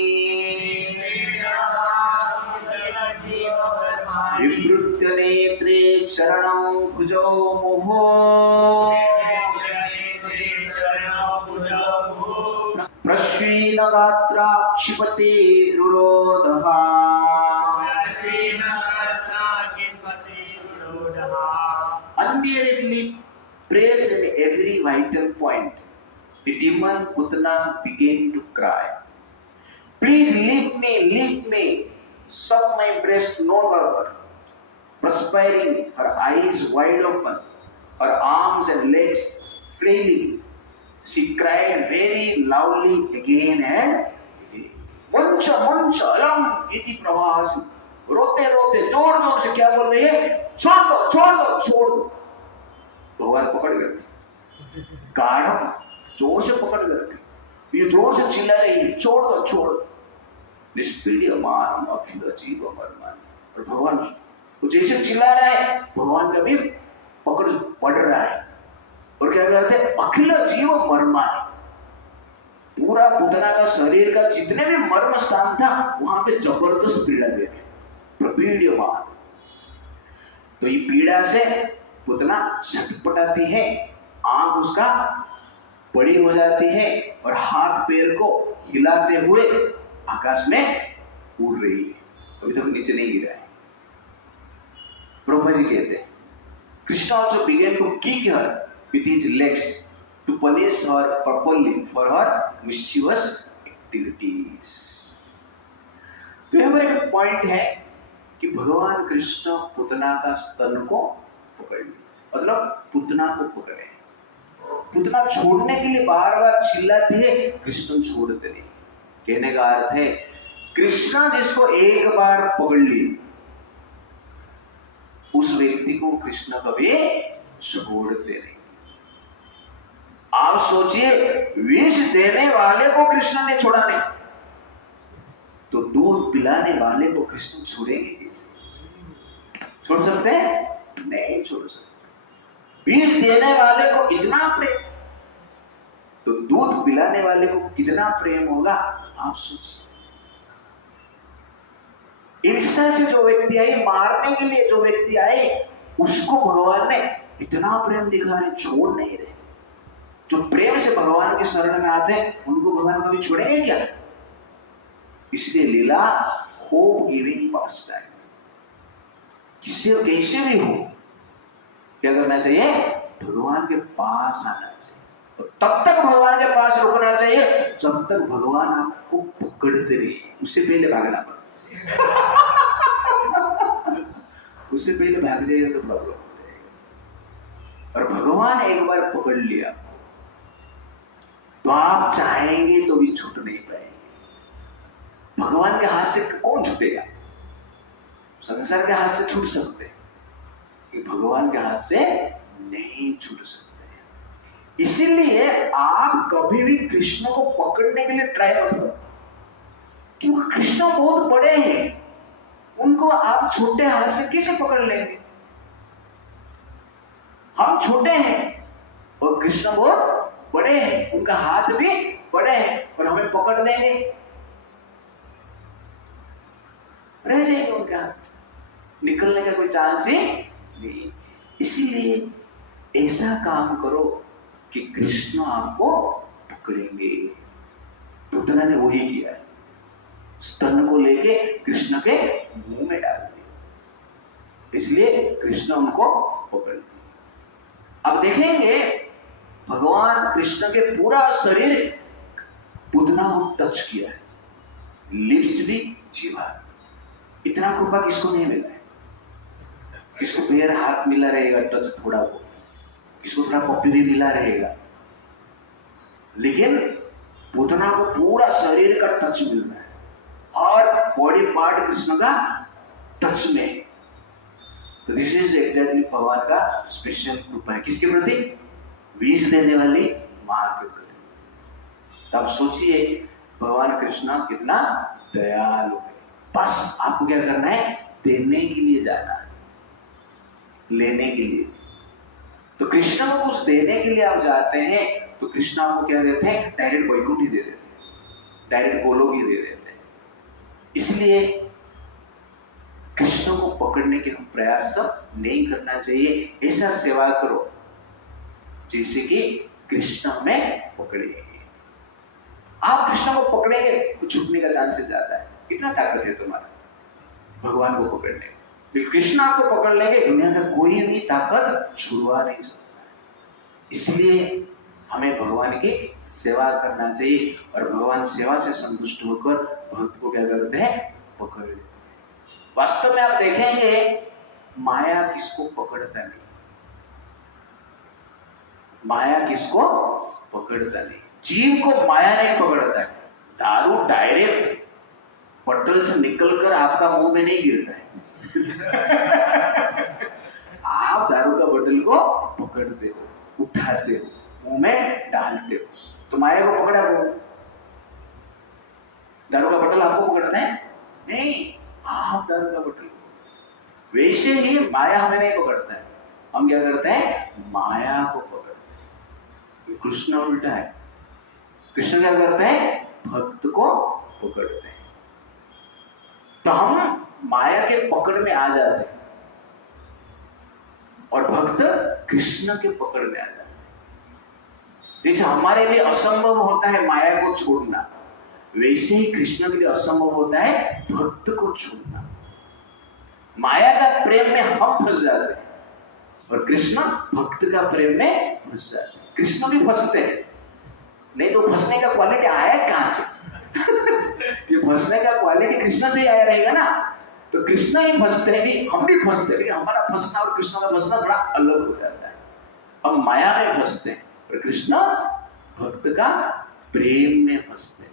नेत्रे चरणं भुजौ मुहुः प्रश्वीनगात्रा क्षिपते रुरोधः unbearably prays in every vital point. The demon Putana began to cry. Please leave me, suck my breast no longer. Perspiring, her eyes wide open, her arms and legs flailing, she cried very loudly again and again. Mancha, mancha, alam iti pravasi. रोते रोते जोर जोर से क्या बोल रही है? छोड़ दो, छोड़ दो, छोड़ दो. भगवान पकड़ गए, गाढ़ा जोर से पकड़ गए, ये जोर से चिल्ला रही है, छोड़ दो, छोड़ दो. निष्पीड्यमान अखिल जीव मर्मान. और भगवान वो जैसे चिल्ला रहा है, भगवान का भी पकड़ पड़ रहा है. और क्या कहते हैं? अखिल जीव मर्मान. पूरा पुतना का शरीर का जितने भी मर्म स्थान था वहां पे जबरदस्त पीड़ा दे रही, प्रपीड्यमान. तो ये पीड़ा से पुतना छटपटाती है, आंख उसका बड़ी हो जाती है और हाथ पैर को हिलाते हुए आकाश में उड़ रही है. अभी तक नीचे नहीं गिरा है. ब्रह्मा जी कहते हैं Krishna also began to kick her with his legs to punish her properly for her mischievous activities. तो यहाँ पर एक पॉइंट है कि भगवान कृष्ण पुतना का स्तन को पकड़ लिया, मतलब पुतना को पकड़े. पुतना छोड़ने के लिए बार बार चिल्लाती है, कृष्ण छोड़ते नहीं. कहने का अर्थ है कृष्ण जिसको एक बार पकड़ ली उस व्यक्ति को कृष्ण कभी छोड़ते नहीं. आप सोचिए, विष देने वाले को कृष्ण ने छोड़ा नहीं तो दूध पिलाने वाले को कृष्ण छोड़ेंगे कैसे? छोड़ सकते हैं? नहीं छोड़ सकते. विष देने वाले को इतना प्रेम तो दूध पिलाने वाले को कितना प्रेम होगा आप सोचिए. ईर्ष्या से जो व्यक्ति आई, मारने के लिए जो व्यक्ति आए, उसको भगवान ने इतना प्रेम दिखा रहे, छोड़ नहीं रहे. जो प्रेम से भगवान के शरण में आते हैं उनको भगवान कभी छोड़ेंगे क्या? इसलिए लीला होप गिविंग पास टाइम. किसी कैसे भी हो क्या करना चाहिए? भगवान के पास आना चाहिए. तो तब तक भगवान के पास रुकना चाहिए जब तक भगवान आपको पकड़ते रहे. उससे पहले भागना पड़ता. उससे पहले भाग जाएगा तो प्रॉब्लम हो जाएगा. और भगवान एक बार पकड़ लिया तो आप चाहेंगे तो भी छूट नहीं पाएंगे. भगवान के हाथ से कौन छूटेगा? संसार के हाथ से छूट सकते, भगवान के हाथ से नहीं छूट सकते. इसीलिए आप कभी भी कृष्ण को पकड़ने के लिए ट्राई मत करो, क्योंकि कृष्ण बहुत बड़े हैं. उनको आप छोटे हाथ से कैसे पकड़ लेंगे? हम छोटे हैं और कृष्ण बहुत बड़े हैं, उनका हाथ भी बड़े हैं और हमें पकड़ देंगे, रह जाएगा उनका हाथ, निकलने का कोई चांस ही नहीं. इसीलिए ऐसा काम करो कि कृष्ण आपको पकड़ेंगे. पुतना ने वही किया है, स्तन को लेके कृष्ण के मुंह में डाल दिया, इसलिए कृष्ण उनको पकड़ लिया. अब देखेंगे भगवान कृष्ण के पूरा शरीर पुतना को टच किया है, लिप्स भी, जीवा. इतना कृपा किसको नहीं मिला है? किसको पैर हाथ मिला रहेगा टच थोड़ा बहुत, किसको थोड़ा पप्पी भी मिला रहेगा, लेकिन पुतना को पूरा शरीर का टच मिल रहा है और बॉडी पार्ट कृष्ण का टच में. तो दिस इज एग्जैक्टली भगवान का स्पेशल कृपा है. किसके प्रति? विष देने वाली मां के प्रति. तब सोचिए भगवान कृष्ण कितना दयालु है. बस आपको क्या करना है? देने के लिए जाना है, लेने के लिए. तो कृष्ण को कुछ देने के लिए आप जाते हैं तो कृष्ण आपको क्या देते हैं? डायरेक्ट वैकुंठ ही दे देते हैं, डायरेक्ट गोलोक ही दे देते हैं. इसलिए कृष्ण को पकड़ने के हम प्रयास नहीं करना चाहिए। ऐसा सेवा करो जैसे कि कृष्ण हमें पकड़ेंगे। आप कृष्ण को पकड़ेंगे तो छूटने का चांसेस ज्यादा है। कितना ताकत है तुम्हारा भगवान को पकड़ने का। कृष्ण आपको पकड़ लेंगे, दुनिया का कोई भी ताकत छुड़वा नहीं सकता। इसलिए हमें भगवान की सेवा करना चाहिए और भगवान सेवा से संतुष्ट होकर भक्त को क्या करते हैं, पकड़ लेते हैं। वास्तव में आप देखेंगे माया किसको पकड़ता नहीं, माया किसको पकड़ता नहीं। जीव को माया नहीं पकड़ता है। दारू डायरेक्ट बॉटल से निकलकर आपका मुंह में नहीं गिरता है। आप दारू का बोतल को पकड़ते हो, उठाते हो, मुंह में डालते हो, तो माया को पकड़ा वो। दारू का बोतल आपको पकड़ता है नहीं, आप दारू का बोतल। वैसे ही माया हमें नहीं पकड़ता है, हम क्या करते हैं, माया को पकड़ते हैं। कृष्ण उल्टा है। कृष्ण क्या करते हैं, भक्त को पकड़ते हैं। तो हम माया के पकड़ में आ जाते हैं और भक्त कृष्ण के पकड़ में आ जाते हैं। जैसे हमारे लिए असंभव होता है माया को छोड़ना, वैसे ही कृष्ण के लिए असंभव होता है भक्त को छोड़ना। माया का प्रेम में हम फंस जाते हैं और कृष्ण भक्त का प्रेम में फंस जाते हैं। कृष्ण भी फंसते हैं, नहीं तो फंसने का क्वालिटी आया कहां से? ये फंसने का क्वालिटी कृष्ण से ही आया रहेगा ना। तो कृष्ण ही फंसते हैं भी, हम भी फंसते हैं। हमारा फंसना और कृष्ण का फंसना थोड़ा अलग हो जाता है। हम माया में फंसते हैं और कृष्ण भक्त का प्रेम में फंसते हैं।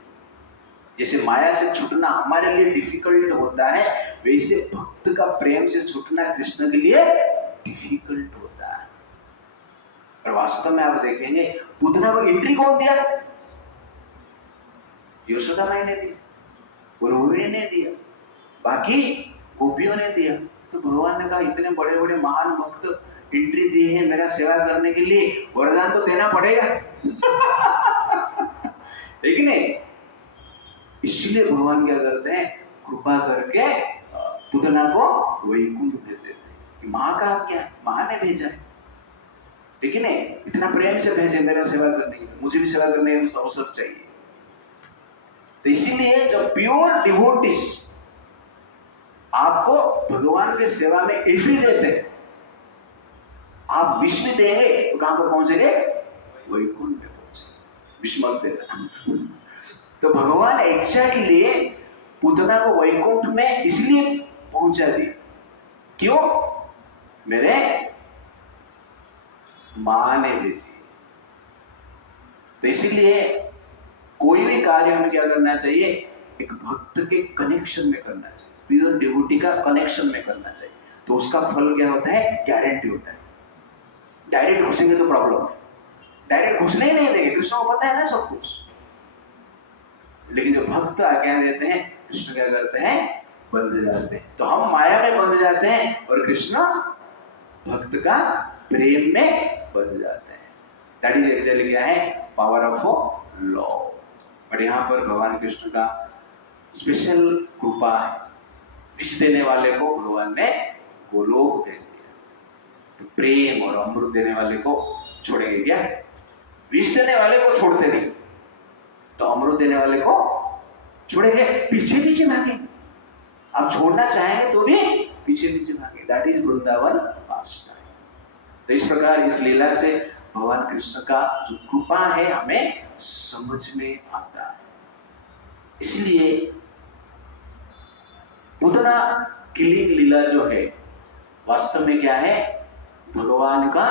जैसे माया से छूटना हमारे लिए डिफिकल्ट होता है, वैसे भक्त का प्रेम से छूटना कृष्ण के लिए डिफिकल्ट होता है। और वास्तव में आप देखेंगे पूतना को एंट्री कौन दिया? यशोदा माई ने दिया, रोहिणी ने दिया, बाकी गोपियों ने दिया। तो भगवान ने कहा इतने बड़े बड़े महान भक्त एंट्री दिए हैं मेरा सेवा करने के लिए, वरदान तो देना पड़ेगा। है कि नहीं? इसलिए भगवान क्या करते हैं, कृपा करके पूतना को वैकुंठ दे देते हैं। माँ का क्या, माँ ने भेजा है, लेकिन इतना प्रेम से भेजे मेरा सेवा करने के लिए, मुझे भी सेवा करने का अवसर चाहिए। तो इसीलिए जब प्योर डिवोटीज आपको भगवान के सेवा में एंट्री देते हैं, आप विष में देंगे तो कहां पर पहुंचेंगे, वैकुंठ में पहुंचेंगे। विष मत देना। तो भगवान एक्चुअली पूतना को वैकुंठ में इसलिए पहुंचा दिया, क्यों? मेरे मां ने भेजी। तो इसीलिए कोई भी कार्य हमें क्या करना चाहिए, एक भक्त के कनेक्शन में करना चाहिए, प्योर डिवोटी का कनेक्शन में करना चाहिए। तो उसका फल क्या होता है, गारंटी होता है। डायरेक्ट घुसेंगे तो प्रॉब्लम है, डायरेक्ट घुसने ही नहीं देंगे, कृष्ण को पता है ना सब कुछ। लेकिन जो भक्त आज्ञा देते हैं, कृष्ण क्या करते हैं, बंध जाते हैं। तो हम माया में बंध जाते हैं और कृष्ण भक्त का प्रेम में बंध जाते हैं। दैट इज एक्चुअली क्या है, पावर ऑफ लॉ। और यहाँ पर भगवान कृष्ण का स्पेशल कृपा है, विष देने वाले को भगवान ने गोलोक भेज दिया। तो प्रेम और अमृत देने वाले को छोड़ेंगे क्या? विष देने वाले को छोड़ते नहीं, तो अमृत देने वाले को छोड़ेंगे, पीछे पीछे भागेंगे। आप छोड़ना चाहेंगे तो भी पीछे पीछे भागेंगे। That is Vrindavan past time. तो इस प्रकार इस लीला से भगवान कृष्ण का जो कृपा है हमें समझ में आता है। इसलिए पूतना किलिंग लीला जो है वास्तव में क्या है, भगवान का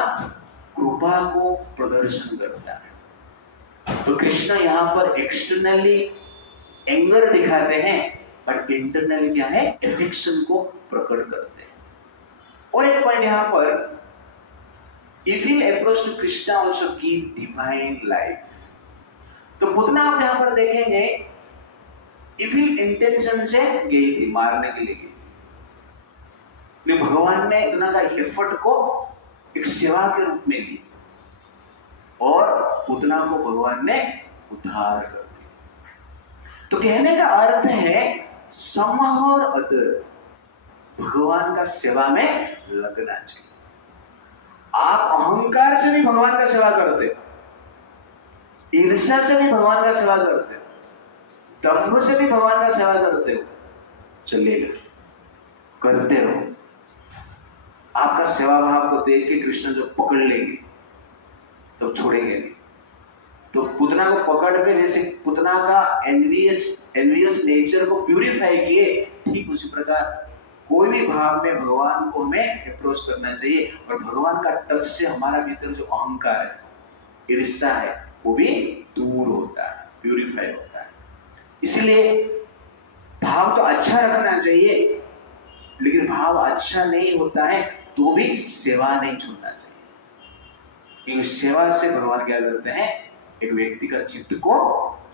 कृपा को प्रदर्शन करता है। तो कृष्ण यहाँ पर एक्सटर्नली एंगर दिखाते हैं, बट इंटरनली क्या है, एफेक्शन को प्रकट करते हैं। और एक पॉइंट यहाँ पर, evil approach to Krishna also give divine life। तो पूतना आप यहाँ पर देखेंगे evil intention से गई थी, मारने के लिए गई थी। भगवान ने इतना का एफर्ट को एक सेवा के रूप में ली और पूतना को भगवान ने उद्धार कर दिया। तो कहने का अर्थ है somehow or other भगवान का सेवा में लगना चाहिए। आप अहंकार से भी भगवान का सेवा करते हो, ईर्ष्या से भी भगवान का सेवा करते हो, दम्भ से भी भगवान का सेवा करते हो, चलेगा, करते रहो। आपका सेवा भाव को देख के कृष्ण जब पकड़ लेंगे तो छोड़ेंगे नहीं। तो पुतना को पकड़ के जैसे पुतना का एनवियस नेचर को प्यूरिफाई किए, ठीक उसी प्रकार कोई भी भाव में भगवान को हमें अप्रोच करना चाहिए, और भगवान का टच से हमारा भीतर जो अहंकार है, ईर्ष्या है, वो भी दूर होता है, प्यूरिफाई होता है। इसलिए भाव तो अच्छा रखना चाहिए, लेकिन भाव अच्छा नहीं होता है तो भी सेवा नहीं छोड़ना चाहिए, क्योंकि सेवा से भगवान क्या करते हैं, एक व्यक्ति का चित्त को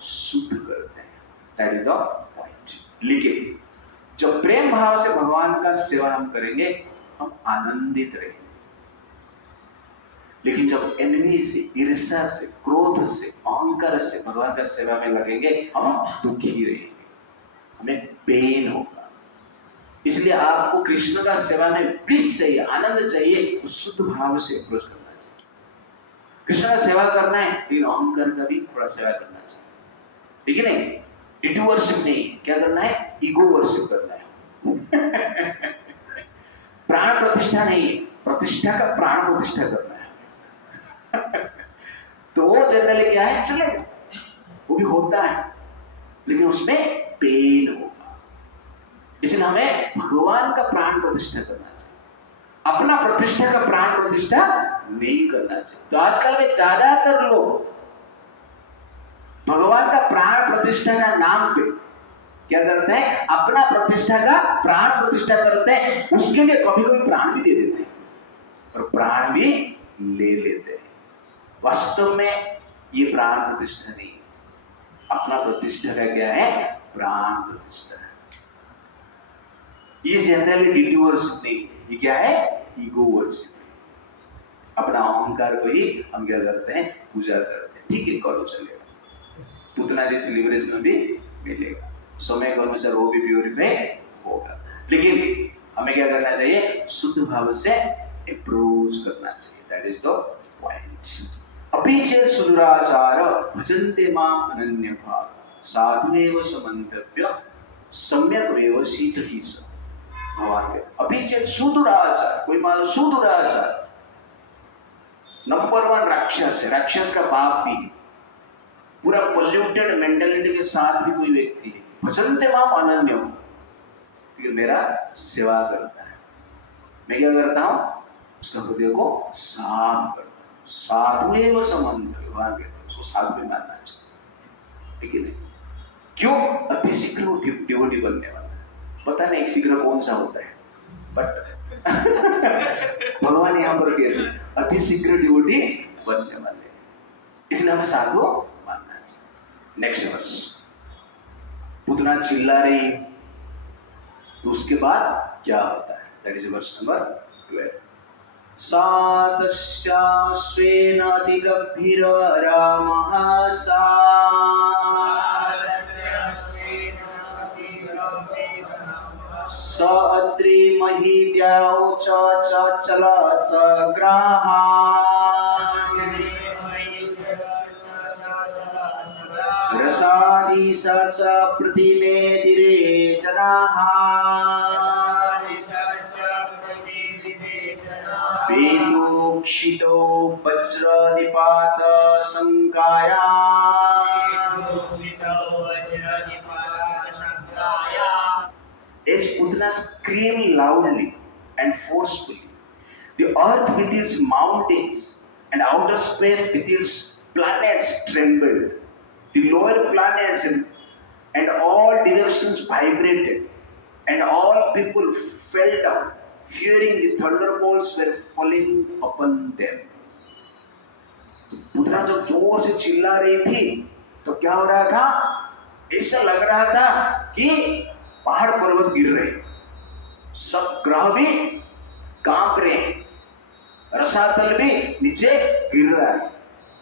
शुद्ध करते हैं। That is the point. लेकिन जब प्रेम भाव से भगवान का सेवा हम करेंगे, हम आनंदित रहेंगे। लेकिन जब एनवी से, ईर्ष्या से, क्रोध से, अहंकार से भगवान का सेवा में लगेंगे, हम दुखी रहेंगे, हमें पेन होगा। इसलिए आपको कृष्ण का सेवा में ब्लिस चाहिए, आनंद चाहिए, तो शुद्ध भाव से अप्रोच करना चाहिए। कृष्ण का सेवा करना है, लेकिन अहंकार का भी थोड़ा सेवा करना चाहिए, ठीक है नहीं? इट वर्शिप नहीं, क्या करना है, ईगो वर्शिप करना है। प्राण प्रतिष्ठा नहीं है, प्रतिष्ठा का प्राण प्रतिष्ठा करना है। तो वो जनरली क्या है, चलेगा, वो भी होता है, लेकिन उसमें पेन होगा। इसलिए हमें भगवान का प्राण प्रतिष्ठा करना चाहिए, अपना प्रतिष्ठा का प्राण प्रतिष्ठा नहीं करना चाहिए। तो आजकल में ज्यादातर लोग भगवान का प्राण प्रतिष्ठा का नाम पे क्या करते हैं, अपना प्रतिष्ठा का प्राण प्रतिष्ठा करते हैं, उसके लिए कभी कभी प्राण भी दे देते हैं और प्राण भी ले लेते हैं। वास्तव में ये प्राण प्रतिष्ठा नहीं, अपना प्रतिष्ठा का क्या है, प्राण प्रतिष्ठा है। ये जनरली डिटी वर्शिप नहीं, ये क्या है, ईगो वर्शिप। अपना अहंकार को ही हम क्या करते हैं, पूजा करते हैं। ठीक है, करो, चलेगा, पुतना जैसे लिबरेशन भी मिलेगा, समय के अनुसार वो भी प्यूरिफाई होगा। लेकिन हमें क्या करना चाहिए, शुद्ध भाव से अप्रोच करना चाहिए। That is the point. अपि चेत् सुदुराचार भजन्ते माम अनन्य भाव साधुएव समन्तव्य सम्यक व्यवसित ही स। भगवान के अपि चेत् सुदुराचार, कोई मान लो सुदुराचार, नंबर 1 राक्षस है, राक्षस का पाप भी, पूरा पोल्यूटेड मेंटालिटी के साथ भी कोई व्यक्ति है, भजन्ते माम अनन्य, फिर मेरा सेवा करता है, मैं क्या करता हूं, उसका हृदय को साफ करता हूं। साधुएव समन्तव्य, भगवान कहते हैं उसको साधु भी मानना चाहिए, ठीक है नहीं? क्यों? अति शीघ्र डिवोटी बनने वाला है। पता नहीं एक शीघ्र कौन सा होता है, बट भगवान यहां पर कहते हैं अति शीघ्र डिवोटी बनने वाले, इसलिए हमें साधु मानना चाहिए। नेक्स्ट वर्स, पुतना चिल्ला रही, तो उसके बाद क्या होता है, दैट इज वर्स नंबर 12। सातस्याश्वेन अतिगभीर रामः सा स अत्रि महीद्याौ च चल सग्राहा रसादि स प्रतिनेदिरे जनाः वेदोक्षितो वज्रनिपात संकाया As Putana screamed loudly and forcefully, the earth with its mountains and outer space with its planets trembled. The lower planets and all directions vibrated, and all people fell down, fearing the thunderbolts were falling upon them. Putana जब जोर से चिल्ला रही थी तो क्या हो रहा था, ऐसा लग रहा था कि पहाड़ पर्वत गिर रहे, सब ग्रह भी कांप रहे, रसातल भी नीचे गिर रहा है,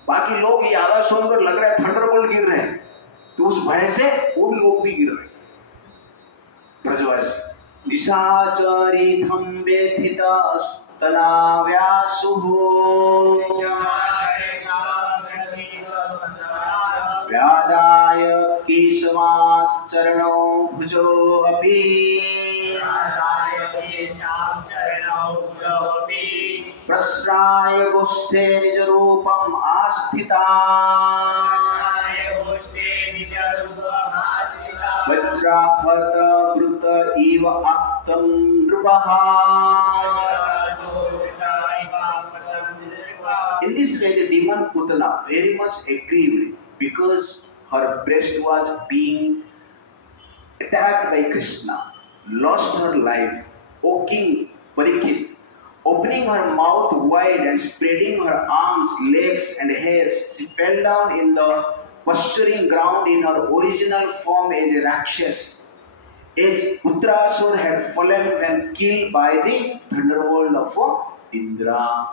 बाकी लोग ये आवाज सुनकर लग रहा है थंडरबोल्ट गिर रहे हैं, तो उस भय से वो भी लोग भी गिर रहे, ब्रजवासी। निशाचरितं व्यथितस्तनाव्यासुः व्यादाय केशवाश्चरणौ भुजोऽपि प्रस्राय गोष्ठे निजरूपम् आस्थिता वज्राहत वृत इव आप्तं नृपः. In this way, the demon Putana very much aggrieved because her breast was being attacked by Krishna, lost her life. O King Parikshit, opening her mouth wide and spreading her arms, legs and hairs, she fell down in the pasturing ground in her original form as a Rakshas, as Uttarasur had fallen when killed by the thunderbolt of Indra.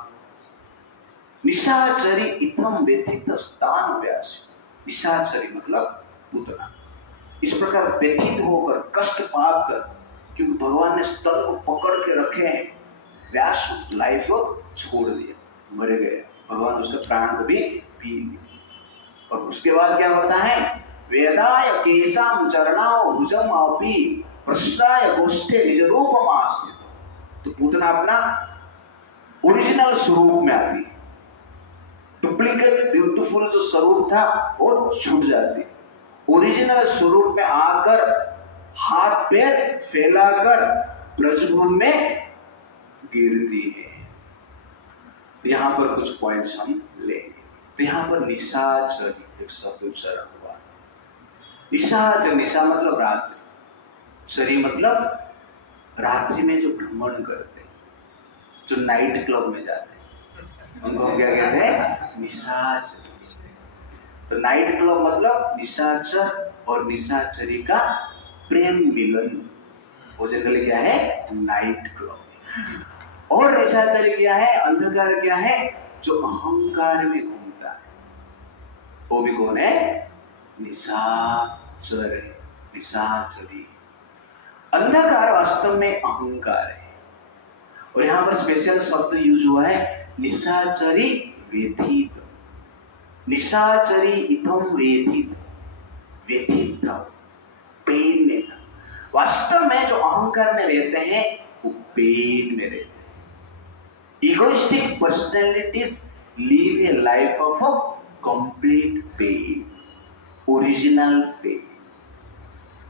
निशाचरी इतम व्यथित स्थान व्यास. निशाचरी मतलब पूतना. इस प्रकार व्यथित होकर कष्ट पाकर, क्योंकि भगवान ने स्तन को पकड़ के रखे हैं, व्यास लाइफ को छोड़ दिया, मर गए. भगवान उसके प्राण को भी पी लिए. और उसके बाद क्या होता है? वेदाय केशाम चरणाओ भुजम अपि प्रस्राय गोष्ठे निज रूपमास्थित. तो पूतना अपना ओरिजिनल स्वरूप में आती है. डुप्लीकेट ब्यूटीफुल जो स्वरूप था वो छूट जाती. ओरिजिनल स्वरूप में आकर हाथ पैर फैलाकर ब्रजभूमि में गिरती है. यहाँ पर कुछ पॉइंट्स हम लेंगे. तो यहाँ पर निशाचरी एक शब्द उच्चारण हुआ. निशाचर, निशा मतलब रात्रि, चरी मतलब रात्रि में जो भ्रमण करते, जो नाइट क्लब में जाते, उनको क्या कहते हैं? निशाचर. तो नाइट क्लब मतलब निशाचर और निशाचरी का प्रेम मिलन. वो जनरली क्या है? Night club. और निशाचरी क्या है? अंधकार क्या है? जो अहंकार में घूमता है, वो भी कौन है? निशाचर, निशाचरी. अंधकार वास्तव में अहंकार है. और यहाँ पर स्पेशल शब्द यूज हुआ है निशाचरी व्यथित. निशाचरी इतम व्यथित, व्यथित पेन में. वास्तव में जो अहंकार में रहते हैं वो पेन में रहते हैं. Egoistic personalities live a life of a complete pain, original pain.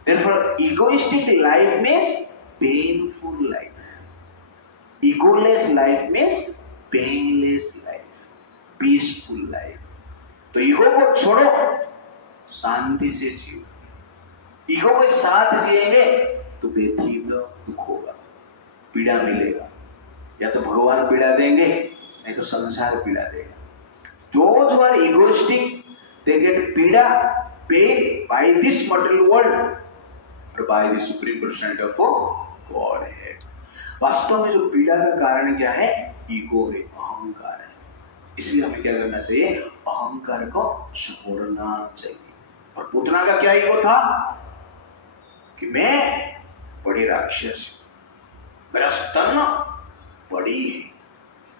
Therefore, egoistic life means painful life. Egoless life means painless life, peaceful life. तो ईगो को छोड़ो, शांति से जियो. ईगो के साथ जिएंगे तो व्यथित दुख होगा, पीड़ा मिलेगा. या तो भगवान पीड़ा देंगे, नहीं तो संसार पीड़ा देगा. Those who are egoistic, they get पीड़ा, pain by this material world or by the supreme personality of Godhead. वास्तव में जो पीड़ा का कारण क्या है? ईगो है, अहंकार है. इसलिए हमें क्या करना चाहिए? अहंकार को छोड़ना चाहिए. और पूतना का क्या ईगो था? कि मैं बड़ी राक्षस, मेरा स्तन बड़ी है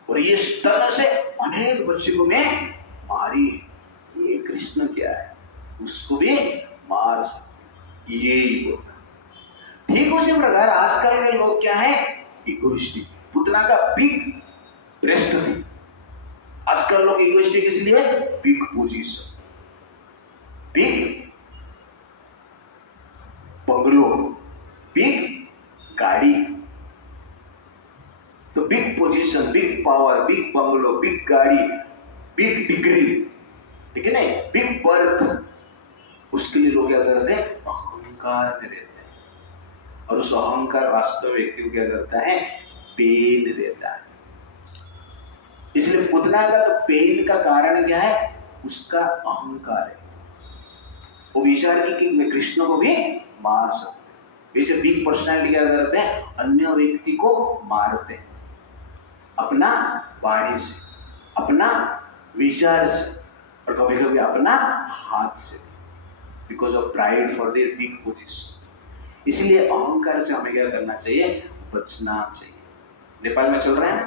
और ये स्तन से अनेक बच्चे को मैं मारी. ये कृष्ण क्या है? उसको भी मार सकते. ये ईगो था. ठीक उसी प्रकार आजकल के लोग क्या है? इगोइस्टिक. पुतना का बिग ब्रेस्ट थी. आजकल लोग इगोइस्टिक इसलिए big position, big bungalow, big गाड़ी. तो big position, big power, big bungalow, big गाड़ी, बिग डिग्री, ठीक है ना, बिग बर्थ. उसके लिए लोग क्या करते हैं? अहंकार में रहते हैं. और उस अहंकार वास्तव व्यक्ति को क्या करता है? पेन देता है. इसलिए पुतना का जो पेन का कारण क्या है? उसका अहंकार है. वो विचार की कि मैं कृष्ण को भी मार सकता. वैसे बिग पर्सनैलिटी क्या करते हैं? अन्य व्यक्ति को मारते हैं अपना वाणी से, अपना विचार से, और कभी कभी अपना हाथ से, because of pride for their big position. इसलिए अहंकार से हमें क्या करना चाहिए, बचना चाहिए। नेपाल में चल रहा है ना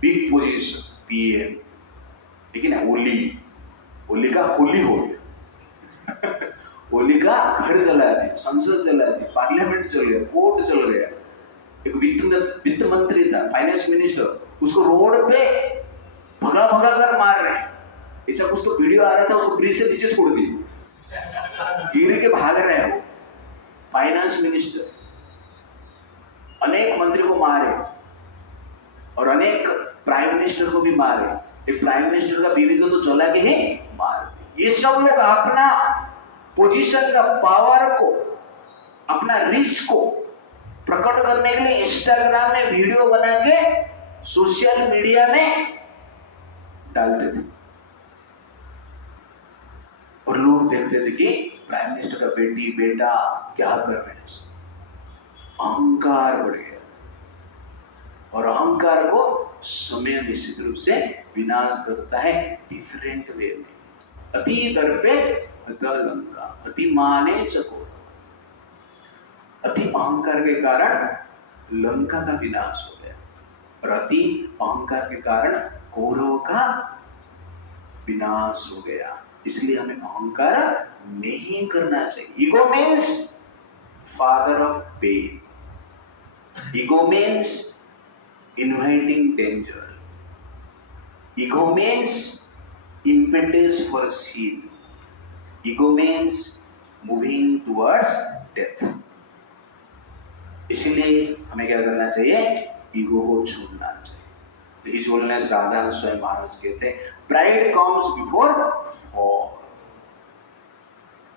बिग पोजीशन पीएम, लेकिन ओली का होली हो गया ओली का घर जला दिया, संसद जला दी, पार्लियामेंट चल गया, कोर्ट चल गया। एक वित्त मंत्री था, फाइनेंस मिनिस्टर, उसको रोड पे भगा भगा कर मार रहे हैं। ऐसा कुछ तो वीडियो आ रहा था, उसको ब्रिज से नीचे छोड़ दिए, गिर के भाग रहे हैं वो फाइनेंस मिनिस्टर। अनेक मंत्री को मारे और अनेक प्राइम मिनिस्टर को भी मारे। एक प्राइम मिनिस्टर का बीवी को तो जला के ही मार। ये सब लोग अपना पोजीशन का पावर को, अपना रीच को प्रकट करने के लिए इंस्टाग्राम में वीडियो बना के सोशल मीडिया में डालते थे और लोग देखते थे कि प्राइम मिनिस्टर का बेटी बेटा क्या कर रहे हैं। अहंकार बढ़ गया और अहंकार को समय निश्चित रूप से विनाश करता है डिफरेंट वे में। अति दर्पे लंका, अति माने चकोर। अति अहंकार के कारण लंका का विनाश हो गया और अति अहंकार के कारण कौरव का विनाश हो गया। इसलिए हमें अहंकार नहीं करना चाहिए। Ego means father of pain, ego means inviting danger, ego means impetus for sin, ego means moving towards death. इसलिए हमें क्या करना चाहिए, ईगो को छोड़ना चाहिए। इस बोलने से राधा स्वयं महाराज कहते हैं प्राइड कम्स बिफोर फॉल,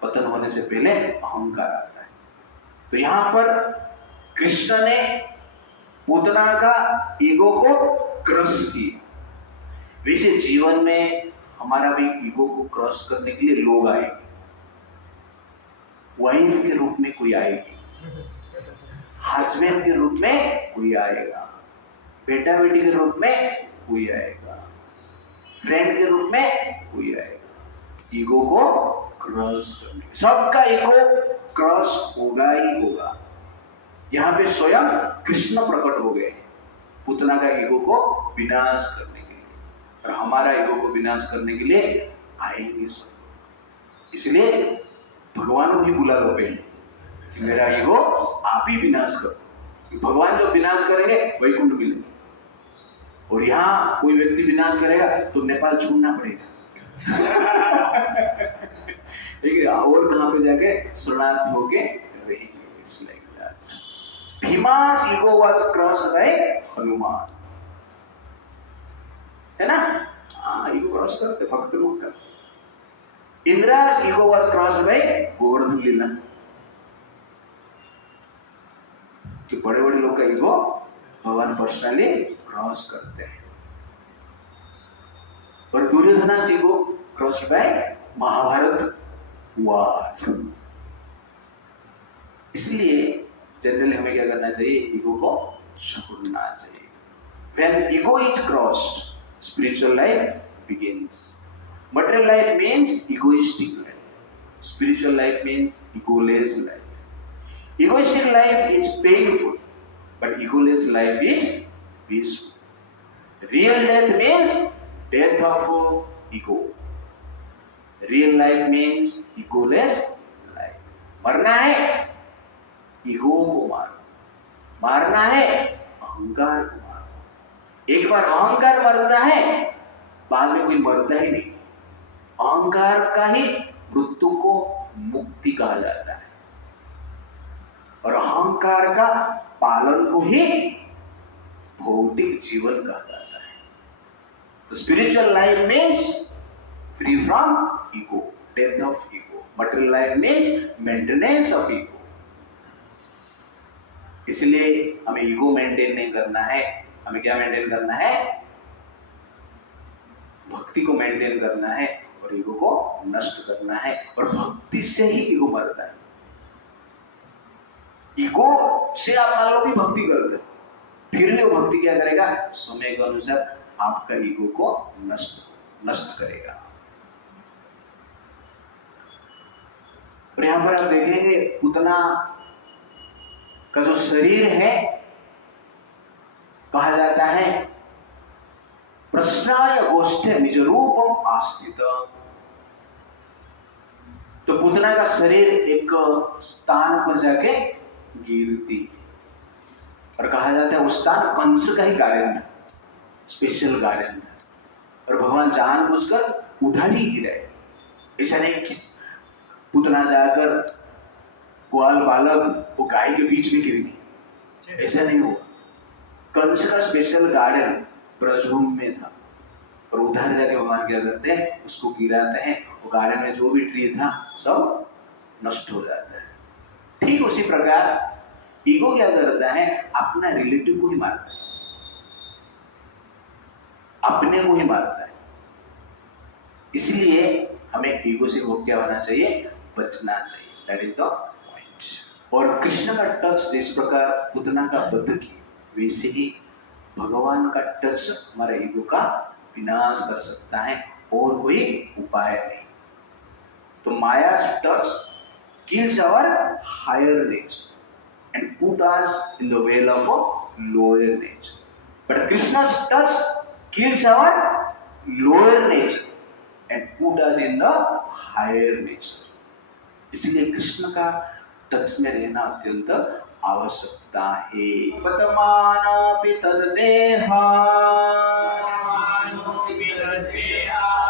पतन होने से पहले अहंकार आता है। तो यहां पर कृष्ण ने पूतना का ईगो को क्रश किया। वैसे जीवन में हमारा भी ईगो को क्रॉस करने के लिए लोग आएंगे। वाइफ के रूप में कोई आएगी, हस्बैंड के रूप में कोई आएगा, बेटा बेटी के रूप में कोई आएगा, फ्रेंड के रूप में कोई आएगा। ईगो को क्रॉस करने, सबका ईगो क्रॉस होगा ही होगा। यहाँ पे स्वयं कृष्ण प्रकट हो गए पूतना का ईगो को विनाश करने के लिए, और हमारा ईगो को विनाश करने के लिए आएंगे सब। इसलिए भगवान को भी बुला लो पहले कि मेरा ईगो आप ही विनाश करो। भगवान जब विनाश करेंगे वैकुंठ मिलेंगे, और यहाँ कोई व्यक्ति विनाश करेगा तो नेपाल छोड़ना पड़ेगा लेकिन और कहाँ पे जाके शरणार्थ होके रहेंगे। भीमा's ego was crossed by Hanuman, है ना? ईगो क्रॉस करते भक्त लोग करते। इंद्रा's ego was crossed by Govardhan लीला, कि बड़े बड़े लोग का ईगो भगवान पर्सनली क्रॉस करते हैं। और दुर्योधना's ईगो क्रॉस बाय महाभारत वार। इसलिए जनरली हमें क्या करना चाहिए, ईगो को छोड़ना चाहिए। When ego is crossed, spiritual life begins. Material life means egoistic life. Spiritual life means egoless life. Egoistic life is painful, but egoless life is peaceful. Real death means death of ego. Real life means egoless life. मरना है ego को मारो, मारना है अहंकार को मारो। एक बार अहंकार मरता है, बाद में कोई मरता ही नहीं। अहंकार का ही मृत्यु को मुक्ति कहा जाता है, और अहंकार का पालन को ही भौतिक जीवन कहा जाता है। तो spiritual life means free from ego, death of ego. Material life means maintenance of ego. इसलिए हमें ईगो मेंटेन नहीं करना है, हमें क्या मेंटेन करना है, भक्ति को मेंटेन करना है और ईगो को नष्ट करना है। और भक्ति से ही ईगो मरता है। ईगो से आप मान लो कि भक्ति करते, फिर भी वो भक्ति क्या करेगा, समय के अनुसार आपका ईगो को नष्ट करेगा। और यहां पर आप देखेंगे पूतना जो शरीर है, कहा जाता है प्रश्नाय गोष्ठे निज रूपम आस्थित। तो पूतना का शरीर एक स्थान पर जाके गिरती और कहा जाता है उस स्थान कंस का ही गार्डन था, स्पेशल गार्डन था, और भगवान जानबूझकर उधर ही गिराए। ऐसा नहीं कि पूतना जाकर ग्वाल बालक वो गाय के बीच में गिर गई, ऐसा नहीं हुआ। कंस का स्पेशल गार्डन ब्रजभूमि में था और उधर जाके भगवान क्या करते हैं, उसको गिराते हैं, वो गार्डन में जो भी ट्री था सब नष्ट हो जाता है। ठीक उसी प्रकार ईगो क्या करता है, अपना रिलेटिव को ही मारता है, अपने को ही मारता है। इसलिए हमें ईगो से वो क्या होना चाहिए, बचना चाहिए। That is the point. और कृष्ण का टच जिस प्रकार पूतना का बद्ध की, वैसे ही भगवान का टच हमारे ईगो का विनाश कर सकता है, और कोई उपाय नहीं। तो माया's touch kills our higher nature and put us in the way of a lower nature. But Krishna's touch kills our lower nature and put us in the higher nature. इसलिए कृष्ण का टच में रहना अत्यंत आवश्यकता है। वर्तमानापि तद्देहा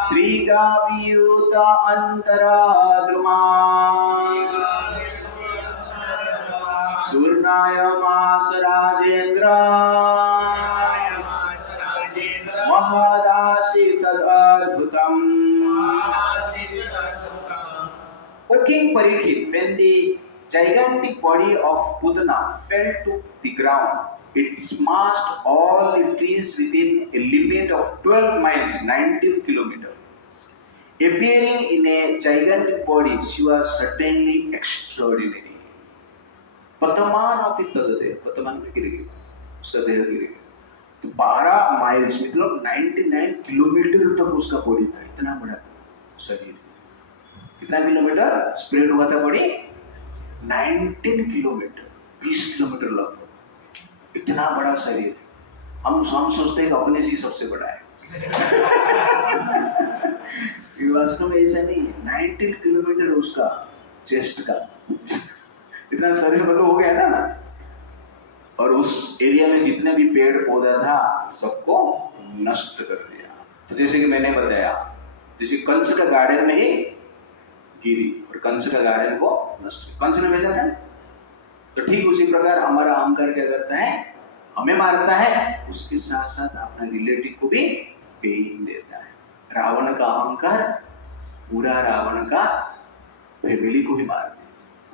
त्रिगापीयूत अंतराद्रुमा सूर्णायमास Rajendra महदासी तदद्भुतम्। O King Parikshit, when the gigantic body of Putana fell to the ground, it smashed all the trees within a limit of 12 miles, 19 kilometers. Appearing in a gigantic body, she was certainly extraordinary. पतमान अपि तददे, पतमान में गिर गई, उसका देह गिर गया। तो 12 miles मतलब 99 किलोमीटर तक उसका बॉडी था, इतना बड़ा शरीर। कितना किलोमीटर स्प्रेड हुआ था बॉडी? 19 किलोमीटर, 20 किलोमीटर लगभग, इतना बड़ा शरीर। हम सोचते हैं कि अपने से सबसे बड़ा है। वास्तव में ऐसा नहीं है। 19 किलोमीटर उसका चेस्ट का, इतना शरीर बड़ा हो गया ना। और उस एरिया में जितने भी पेड़ पौधा था सबको नष्ट कर दिया। तो जैसे कि मैंने बताया, जैसे कंस का गार्डन में ही गिरी और कंस का गार्डन को नष्ट, कंस ने भेजा था। तो ठीक उसी प्रकार हमारा अहंकार क्या करता है, हमें मारता है, उसके साथ साथ अपने रिलेटिव को भी पेन देता है। रावण का अहंकार पूरा रावण का फैमिली को भी मार दिया,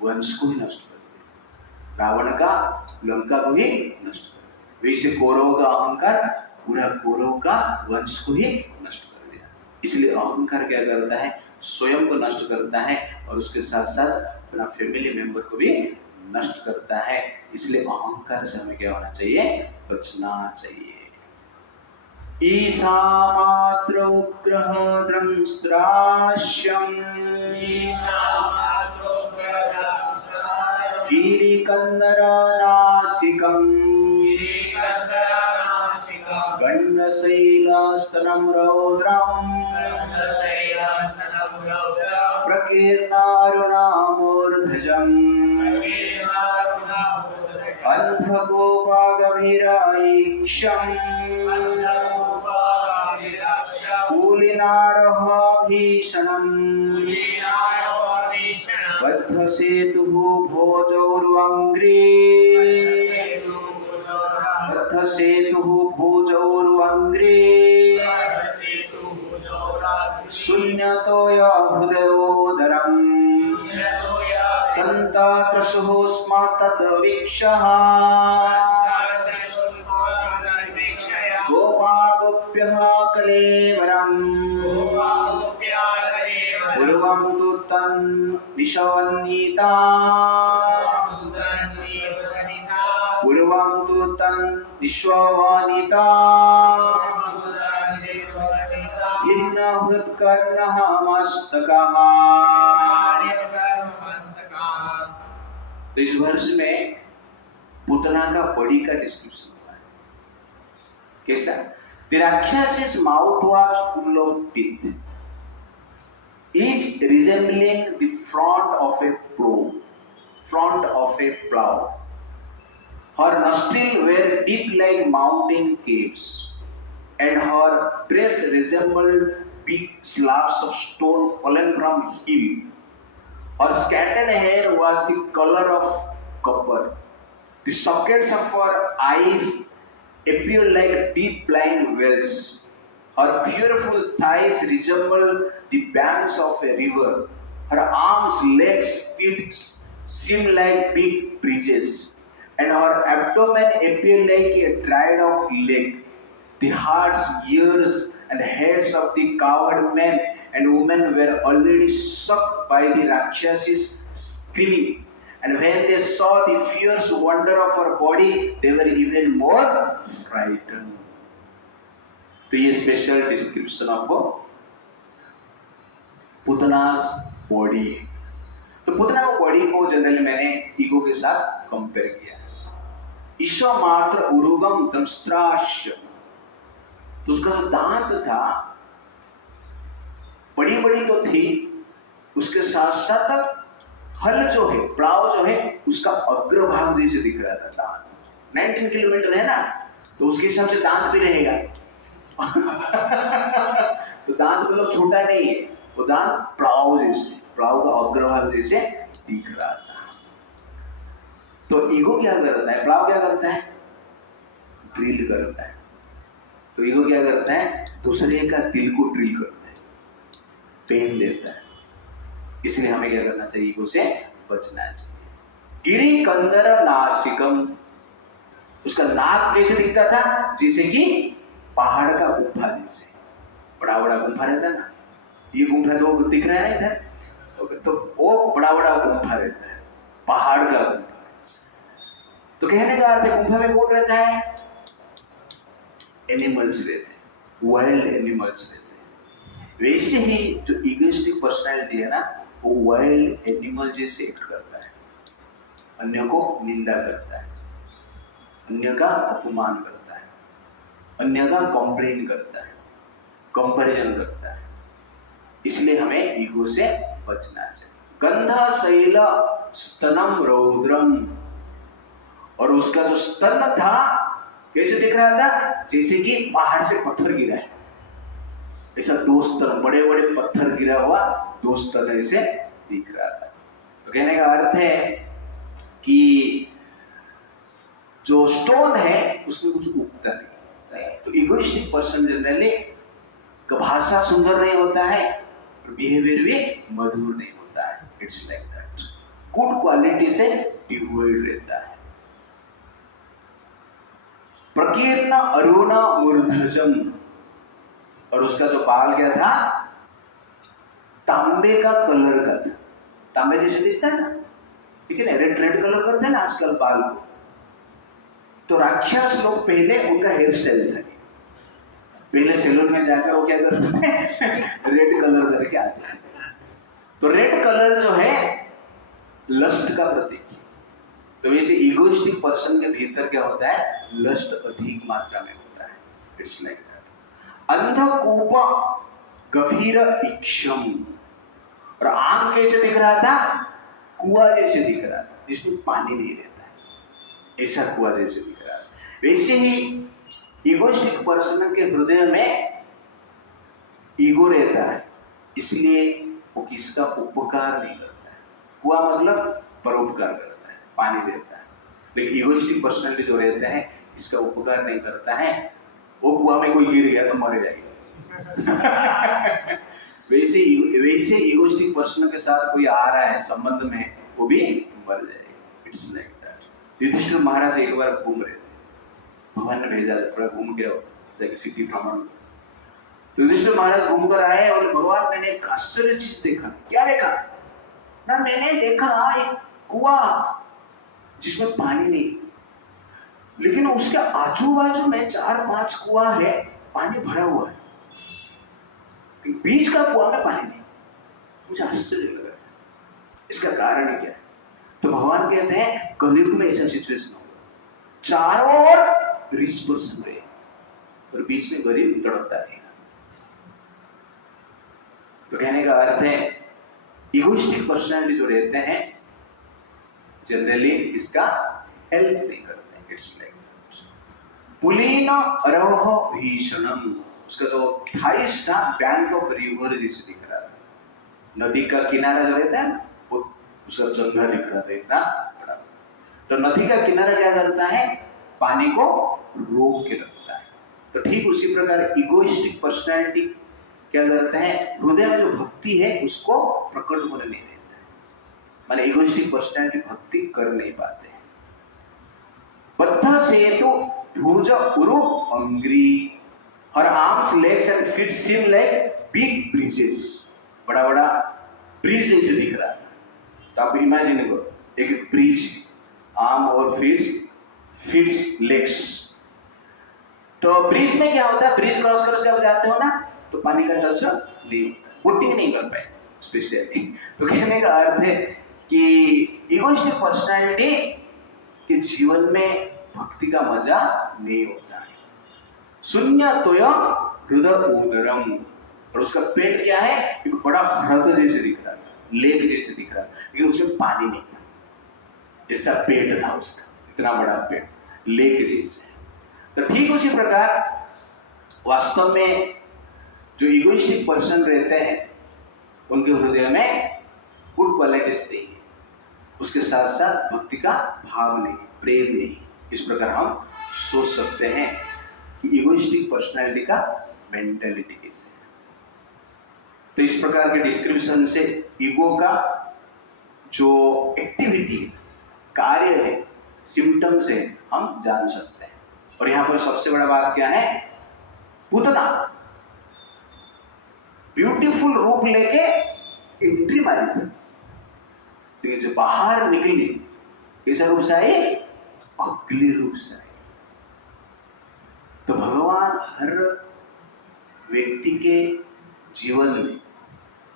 वंश को ही नष्ट कर दिया, रावण का लंका को ही नष्ट कर दिया। वैसे कौरव का अहंकार पूरा कौरव का वंश को ही नष्ट कर दिया। इसलिए अहंकार क्या करता है, स्वयं को नष्ट करता है और उसके साथ साथ अपना फैमिली मेंबर को भी नष्ट करता है। इसलिए अहंकार से हमें क्या होना चाहिए, बचना चाहिए। ईसा मात्र उग्रह द्रंस्त्राश्यम गिरिकंदर नासिकम गण्डशैलस्तनं रौद्रम् प्रकीर्णारुणामूर्धजम् अन्धगोपागभिराईक्षम् कुलिनारः भीषणम् बद्धसेतुः भोजौर्वङ्ग्रे बद्धसेतुः भोजौर्वङ्ग्रे शून्यतोय हृदयोदरम् सन्तात्रशुः स्म तद्वीक्षः गोपागोप्यः कलेवरम् पूर्वं तु तन्निशवन्निता पूर्वं तु तन्निश्ववनिता हृत्कर्णः मस्तकः। तो इस वर्ष में पुतना का बॉडी का डिस्क्रिप्शन हुआ है। कैसा? The Rakshas's mouth was full of teeth, each resembling the front of a plow. Her nostrils were deep like mountain caves, and her breast resembled big slabs of stone fallen from hill. Her scattered hair was the color of copper. The sockets of her eyes appeared like deep blind wells. Her beautiful thighs resembled the banks of a river. Her arms, legs, feet seemed like big bridges, and her abdomen appeared like a dried off lake. The hearts, ears, and heads of the cowed men and women were already shocked by the Rakshas's screaming. And when they saw the fierce wonder of her body, they were even more frightened. तो ये special description of पुतनास body है। तो पुतना को body को generally मैंने ego के साथ compare किया। ईश्वर मात्र उरुगम दंष्ट्राश, तो उसका जो दांत था बड़ी बड़ी तो थी, उसके साथ साथ हल जो है, प्लाव जो है, उसका अग्रभाग जैसे दिख रहा था दांत। 19 किलोमीटर है ना, तो उसके हिसाब से दांत भी रहेगा। तो दांत मतलब छोटा नहीं है, वो दांत प्लाव जैसे, प्लाव का अग्रभाग जैसे दिख रहा था। तो ईगो क्या करता है? प्लाव क्या करता है? ड्रिल करता है। तो ईगो क्या करता है? दूसरे का दिल को ड्रिल करता है, पेन देता है। इसलिए हमें क्या करना चाहिए? ईगो से बचना चाहिए। गिरी कंदर नासिकम, उसका नाक कैसे दिखता था? जैसे कि पहाड़ का गुफा जैसे, बड़ा बड़ा गुफा रहता है ना, ये गुफा तो दिख रहा है ना इधर, तो वो बड़ा बड़ा गुफा रहता है, पहाड़ का गुफा। तो कहने का अर्थ है गुफा में कौन रहता है? एनिमल्स रहते हैं, वाइल्ड एनिमल्स रहते हैं। वैसे ही जो इगोइस्टिक पर्सनालिटी है ना, वो वाइल्ड एनिमल जैसे एक्ट करता है, अन्य को निंदा करता है, अन्य का अपमान करता है, अन्य का कंप्लेन करता है, कंपैरिजन करता है। इसलिए हमें ईगो से बचना चाहिए। गंधा शैल स्तनम रौद्रम, और उसका जो स्तन था कैसे दिख रहा था? जैसे कि पहाड़ से पत्थर गिरा है, ऐसा दो स्तन, बड़े बड़े पत्थर गिरा हुआ दो स्तन ऐसे दिख रहा था। तो कहने का अर्थ है कि जो स्टोन है उसमें कुछ उगता नहीं। तो इगोइस्टिक पर्सन जनरली का भाषा सुंदर नहीं होता है और बिहेवियर भी मधुर नहीं होता है। It's like that, good quality से डिवोइड रहता है। प्रकीर्ण अरुण मूर्धजम, और उसका जो बाल क्या था? तांबे का कलर का था, तांबे जैसे दिखता है ना, ठीक है ना, रेड रेड कलर करते हैं ना आजकल बाल को। तो राक्षस लोग पहले उनका हेयर स्टाइल था, पहले सैलून में जाकर वो क्या करते हैं? रेड कलर करके आते हैं। तो रेड कलर जो है लस्ट का प्रतीक। तो वैसे इगोइस्टिक पर्सन के भीतर क्या होता है? लस्ट अधिक मात्रा में होता है। It's like that. अंधकूप गभीर इक्षम, और आंख कैसे दिख रहा था? कुआं जैसे दिख रहा था, जिसमें पानी नहीं रहता है, ऐसा कुआं जैसे दिख रहा था। वैसे ही इगोइस्टिक पर्सन के हृदय में ईगो रहता है, इसलिए वो किसका उपकार नहीं करता है। कुआं मतलब परोपकार करता है, पानी देता है। लेकिन इगोइस्टिक पर्सनालिटी जो रहते हैं, इसका उपकार नहीं करता है। वो कुआं में कोई गिर गया तो मर जाएगा। वैसे इगोइस्टिक पर्सन के साथ कोई आ रहा है संबंध में, वो भी मर जाएगा। It's like that. Yudhishthira Maharaj एक बार घूम रहे थे, भगवान ने भेजा थोड़ा घूम के आओ, सिटी भ्रमण। तो युधिष्ठिर महाराज घूम कर आए और भगवान, मैंने एक आश्चर्य चीज देखा। क्या देखा? ना मैंने देखा एक कुआं जिसमें पानी नहीं, लेकिन उसके आजू बाजू में 4-5 कुआं है, पानी भरा हुआ है, बीच का कुआं में पानी नहीं। मुझे आश्चर्य लगा, इसका कारण क्या है? तो भगवान कहते हैं कलयुग में ऐसा सिचुएशन होगा। चारों ओर रिच पर्सन रहे और बीच में गरीब तड़पता रहेगा। तो कहने का अर्थ है इगोइस्टिक पर्सनालिटी जो रहते हैं जनरली इसका हेल्प नहीं करते हैं। इट्स लाइक पुलीन अरोह भीषणम, उसका जो थाइस था बैंक ऑफ रिवर जैसे दिख रहा था, नदी का किनारा जो रहता है वो उसका जंगल दिख रहा था इतना बड़ा। तो नदी का किनारा क्या करता है, पानी को रोक के रखता है। तो ठीक उसी प्रकार इगोइस्टिक पर्सनालिटी क्या करते हैं, हृदय में जो भक्ति है उसको प्रकट होने नहीं देता है। माने इगोइस्टिक पर्सनालिटी भक्ति कर नहीं पाते हैं। बद्ध सेतु भुज उरु अंग्री, her arms legs and feet seem like big bridges, बड़ा बड़ा ब्रिज जैसे दिख रहा है। तो आप इमेजिन करो एक ब्रिज, आर्म और फीट्स लेग्स। तो ब्रिज में क्या होता है, ब्रिज क्रॉस कर जब जाते हो ना तो पानी का टच नहीं होता, बोटिंग नहीं कर पाए स्पेशली। तो कहने का अर्थ है कि इगोइस्टिक पर्सनालिटी के जीवन में भक्ति का मजा नहीं होता है। शून्य तोय हृदय उदरम, और उसका पेट क्या है, एक बड़ा हृदय जैसे दिख रहा है, लेक जैसे दिख रहा है, लेकिन उसमें पानी नहीं था। जैसा पेट था उसका, इतना बड़ा पेट, लेक जैसे। तो ठीक उसी प्रकार वास्तव में जो इगोइस्टिक पर्सन रहते हैं उनके हृदय में गुड क्वालिटीज नहीं है, उसके साथ साथ भक्ति का भाव नहीं, प्रेम नहीं। इस प्रकार हम सोच सकते हैं कि इगोइस्टिक पर्सनालिटी का मेंटालिटी कैसे है। तो इस प्रकार के डिस्क्रिप्शन से ईगो का जो एक्टिविटी कार्य है, सिम्टम्स है, हम जान सकते हैं। और यहां पर सबसे बड़ा बात क्या है, पूतना ब्यूटीफुल रूप लेके एंट्री मारी थी, लेकिन जो बाहर निकली कैसा रूप से आई, अगली रूप से आई। तो भगवान हर व्यक्ति के जीवन में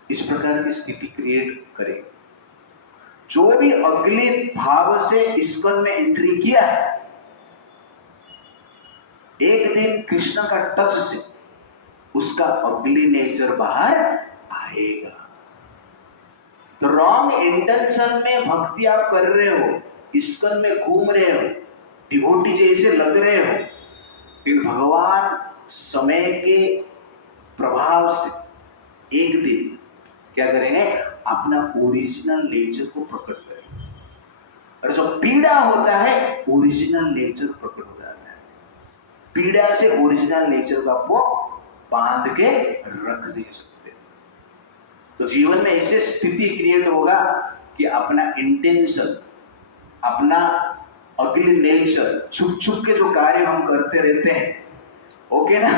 इस प्रकार की स्थिति क्रिएट करे। जो भी अगले भाव से इस्कॉन में एंट्री किया है, एक दिन कृष्ण का टच से उसका अगली नेचर बाहर आएगा। तो रॉन्ग इंटेंशन में भक्ति आप कर रहे हो, इस्कॉन में घूम रहे हो, डिवोटी जैसे लग रहे हो, लेकिन भगवान समय के प्रभाव से एक दिन क्या करेंगे, अपना ओरिजिनल नेचर को प्रकट करेंगे। और जो पीड़ा होता है ओरिजिनल नेचर प्रकट हो जाता है। पीड़ा से ओरिजिनल नेचर को आपको बांध के रख नहीं सकते। तो जीवन में ऐसी स्थिति क्रिएट होगा कि अपना इंटेंशन, अपना अगली नेचर, छुप छुप के जो कार्य हम करते रहते हैं, ओके ना,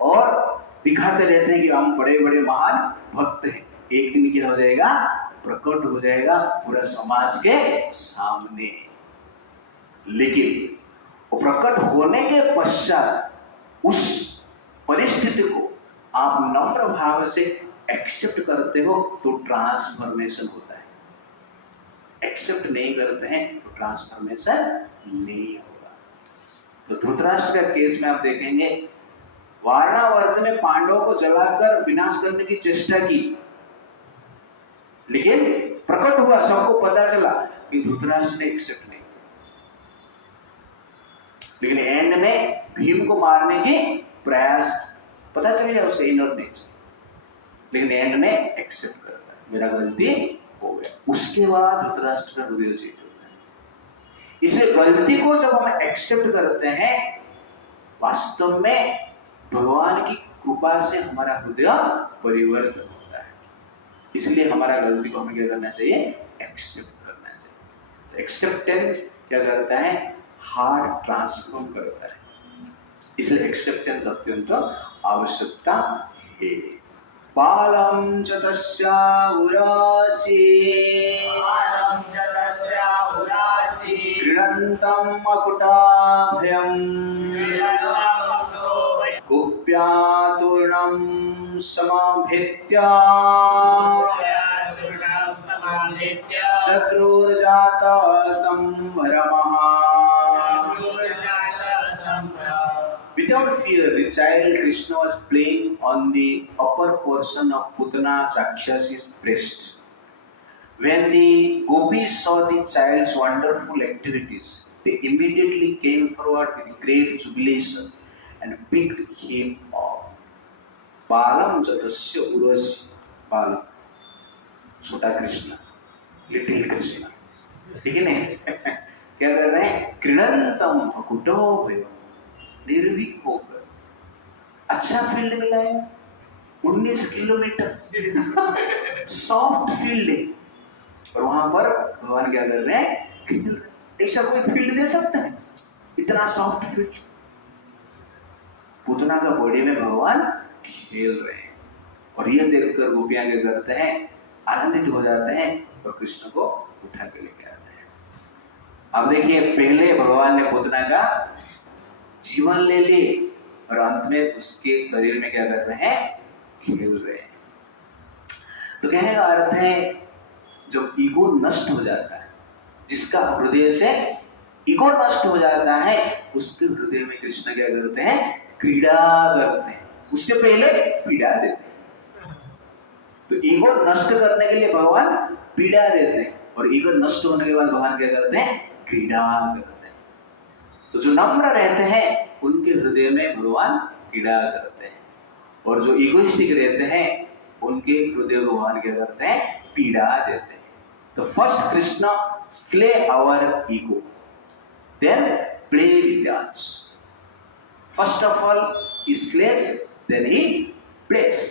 और दिखाते रहते हैं कि हम बड़े बड़े महान भक्त हैं, एक दिन क्या हो जाएगा, प्रकट हो जाएगा पूरा समाज के सामने। लेकिन वो प्रकट होने के पश्चात उस परिस्थिति को आप नम्र भाव से एक्सेप्ट करते हो तो ट्रांसफॉर्मेशन होता है। एक्सेप्ट नहीं करते हैं तो ट्रांसफॉर्मेशन नहीं होगा। तो धृतराष्ट्र का केस में आप देखेंगे, वारणावर्त में पांडवों को जलाकर विनाश करने की चेष्टा की, लेकिन प्रकट हुआ, सबको पता चला कि धृतराष्ट्र ने एक्सेप्ट नहीं, लेकिन एंड में भीम को मारने के प्रयास, पता चल गया उसका इनर नेचर, लेकिन एंड में एक्सेप्ट करता है, मेरा गलती हो गया। उसके बाद धृतराष्ट्र का हृदय चेंज होता है। इसलिए गलती को जब हम एक्सेप्ट करते हैं, वास्तव में भगवान की कृपा से हमारा हृदय परिवर्तन होता है। इसलिए हमारा गलती को हमें क्या करना चाहिए, एक्सेप्ट करना चाहिए। एक्सेप्टेंस क्या करता है, हार्ट ट्रांसफॉर्म करता है। इसलिए एक्सेप्टेंस अत्यंत आवश्यकता है। बालम च तस्या उरासी क्रीडन्तम् अकुटाभयम् कुप्यातूर्णं समाभित्य चक्रुर्जातः सम्भ्रमः Without fear, the child Krishna was playing on the upper portion of Putana Rakshasi's breast. When the gopis saw the child's wonderful activities, they immediately came forward with great jubilation and picked him up. Balam Jatasya Urasya Balam, छोटा Krishna, little Krishna, ठीक है नहीं? क्या कर रहे हैं? क्रीडंतम कुटोभयो, निर्भीक होकर। अच्छा फील्ड मिला है, 19 किलोमीटर सॉफ्ट फील्ड है, और वहां पर भगवान क्या कर रहे हैं? ऐसा कोई फील्ड दे सकता है? इतना सॉफ्ट फील्ड। पूतना का बॉडी में भगवान खेल रहे हैं, और ये देखकर गोपियां क्या करते हैं? आनंदित हो जाते हैं और कृष्ण को उठा के लेके आते हैं। अब देखिए, पहले भगवान ने पूतना का जीवन ले लिए और अंत में उसके शरीर में क्या कर रहे हैं? खेल रहे हैं। तो कहने का अर्थ है, जब ईगो नष्ट हो जाता है, जिसका हृदय से ईगो नष्ट हो जाता है, उसके हृदय में कृष्ण क्या करते हैं? क्रीड़ा करते हैं। उससे पहले पीड़ा देते हैं। तो ईगो नष्ट करने के लिए भगवान पीड़ा देते हैं, और ईगो नष्ट होने के बाद भगवान क्या करते हैं? क्रीड़ा करते हैं। तो जो नम्र रहते हैं उनके हृदय में भगवान क्रीड़ा करते हैं, और जो ईगोइस्टिक रहते हैं उनके हृदय को भगवान क्या करते हैं? पीड़ा देते हैं। तो first Krishna slay our ego, then play with us. First of all, he slays, then he plays.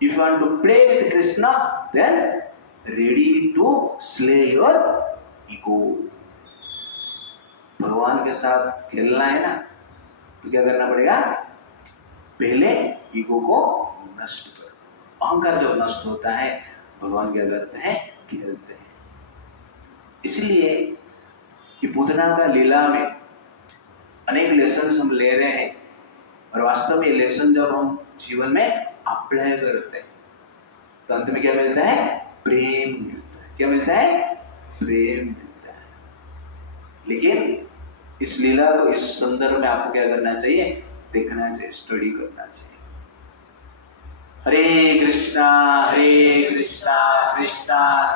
If you want to play with Krishna, then ready to slay your ego. भगवान के साथ खेलना है ना, तो क्या करना पड़ेगा? पहले ईगो को नष्ट करो। अहंकार जब नष्ट होता है, भगवान क्या करते हैं? खेलते हैं। इसलिए ये पूतना का लीला में अनेक लेसन हम ले रहे हैं, और वास्तव में ये लेसन जब हम जीवन में अप्लाई करते हैं, तो अंत में क्या मिलता है? प्रेम मिलता है। क्या मिलता है? प्रेम मिलता है। लेकिन इस लीला को इस संदर्भ में आपको क्या करना चाहिए? देखना चाहिए, स्टडी करना चाहिए। हरे कृष्णा कृष्णा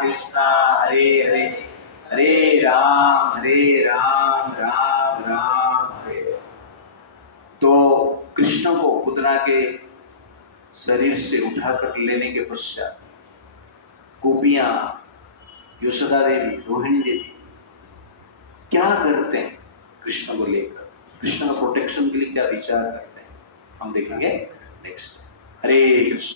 कृष्णा हरे हरे, हरे राम राम राम हरे। तो कृष्ण को पूतना के शरीर से उठाकर लेने के पश्चात गोपियां, यशोदा देवी, रोहिणी देवी क्या करते हैं? कृष्ण को लेकर, कृष्ण का प्रोटेक्शन के लिए क्या विचार करते हैं, हम देखेंगे नेक्स्ट। हरे कृष्ण।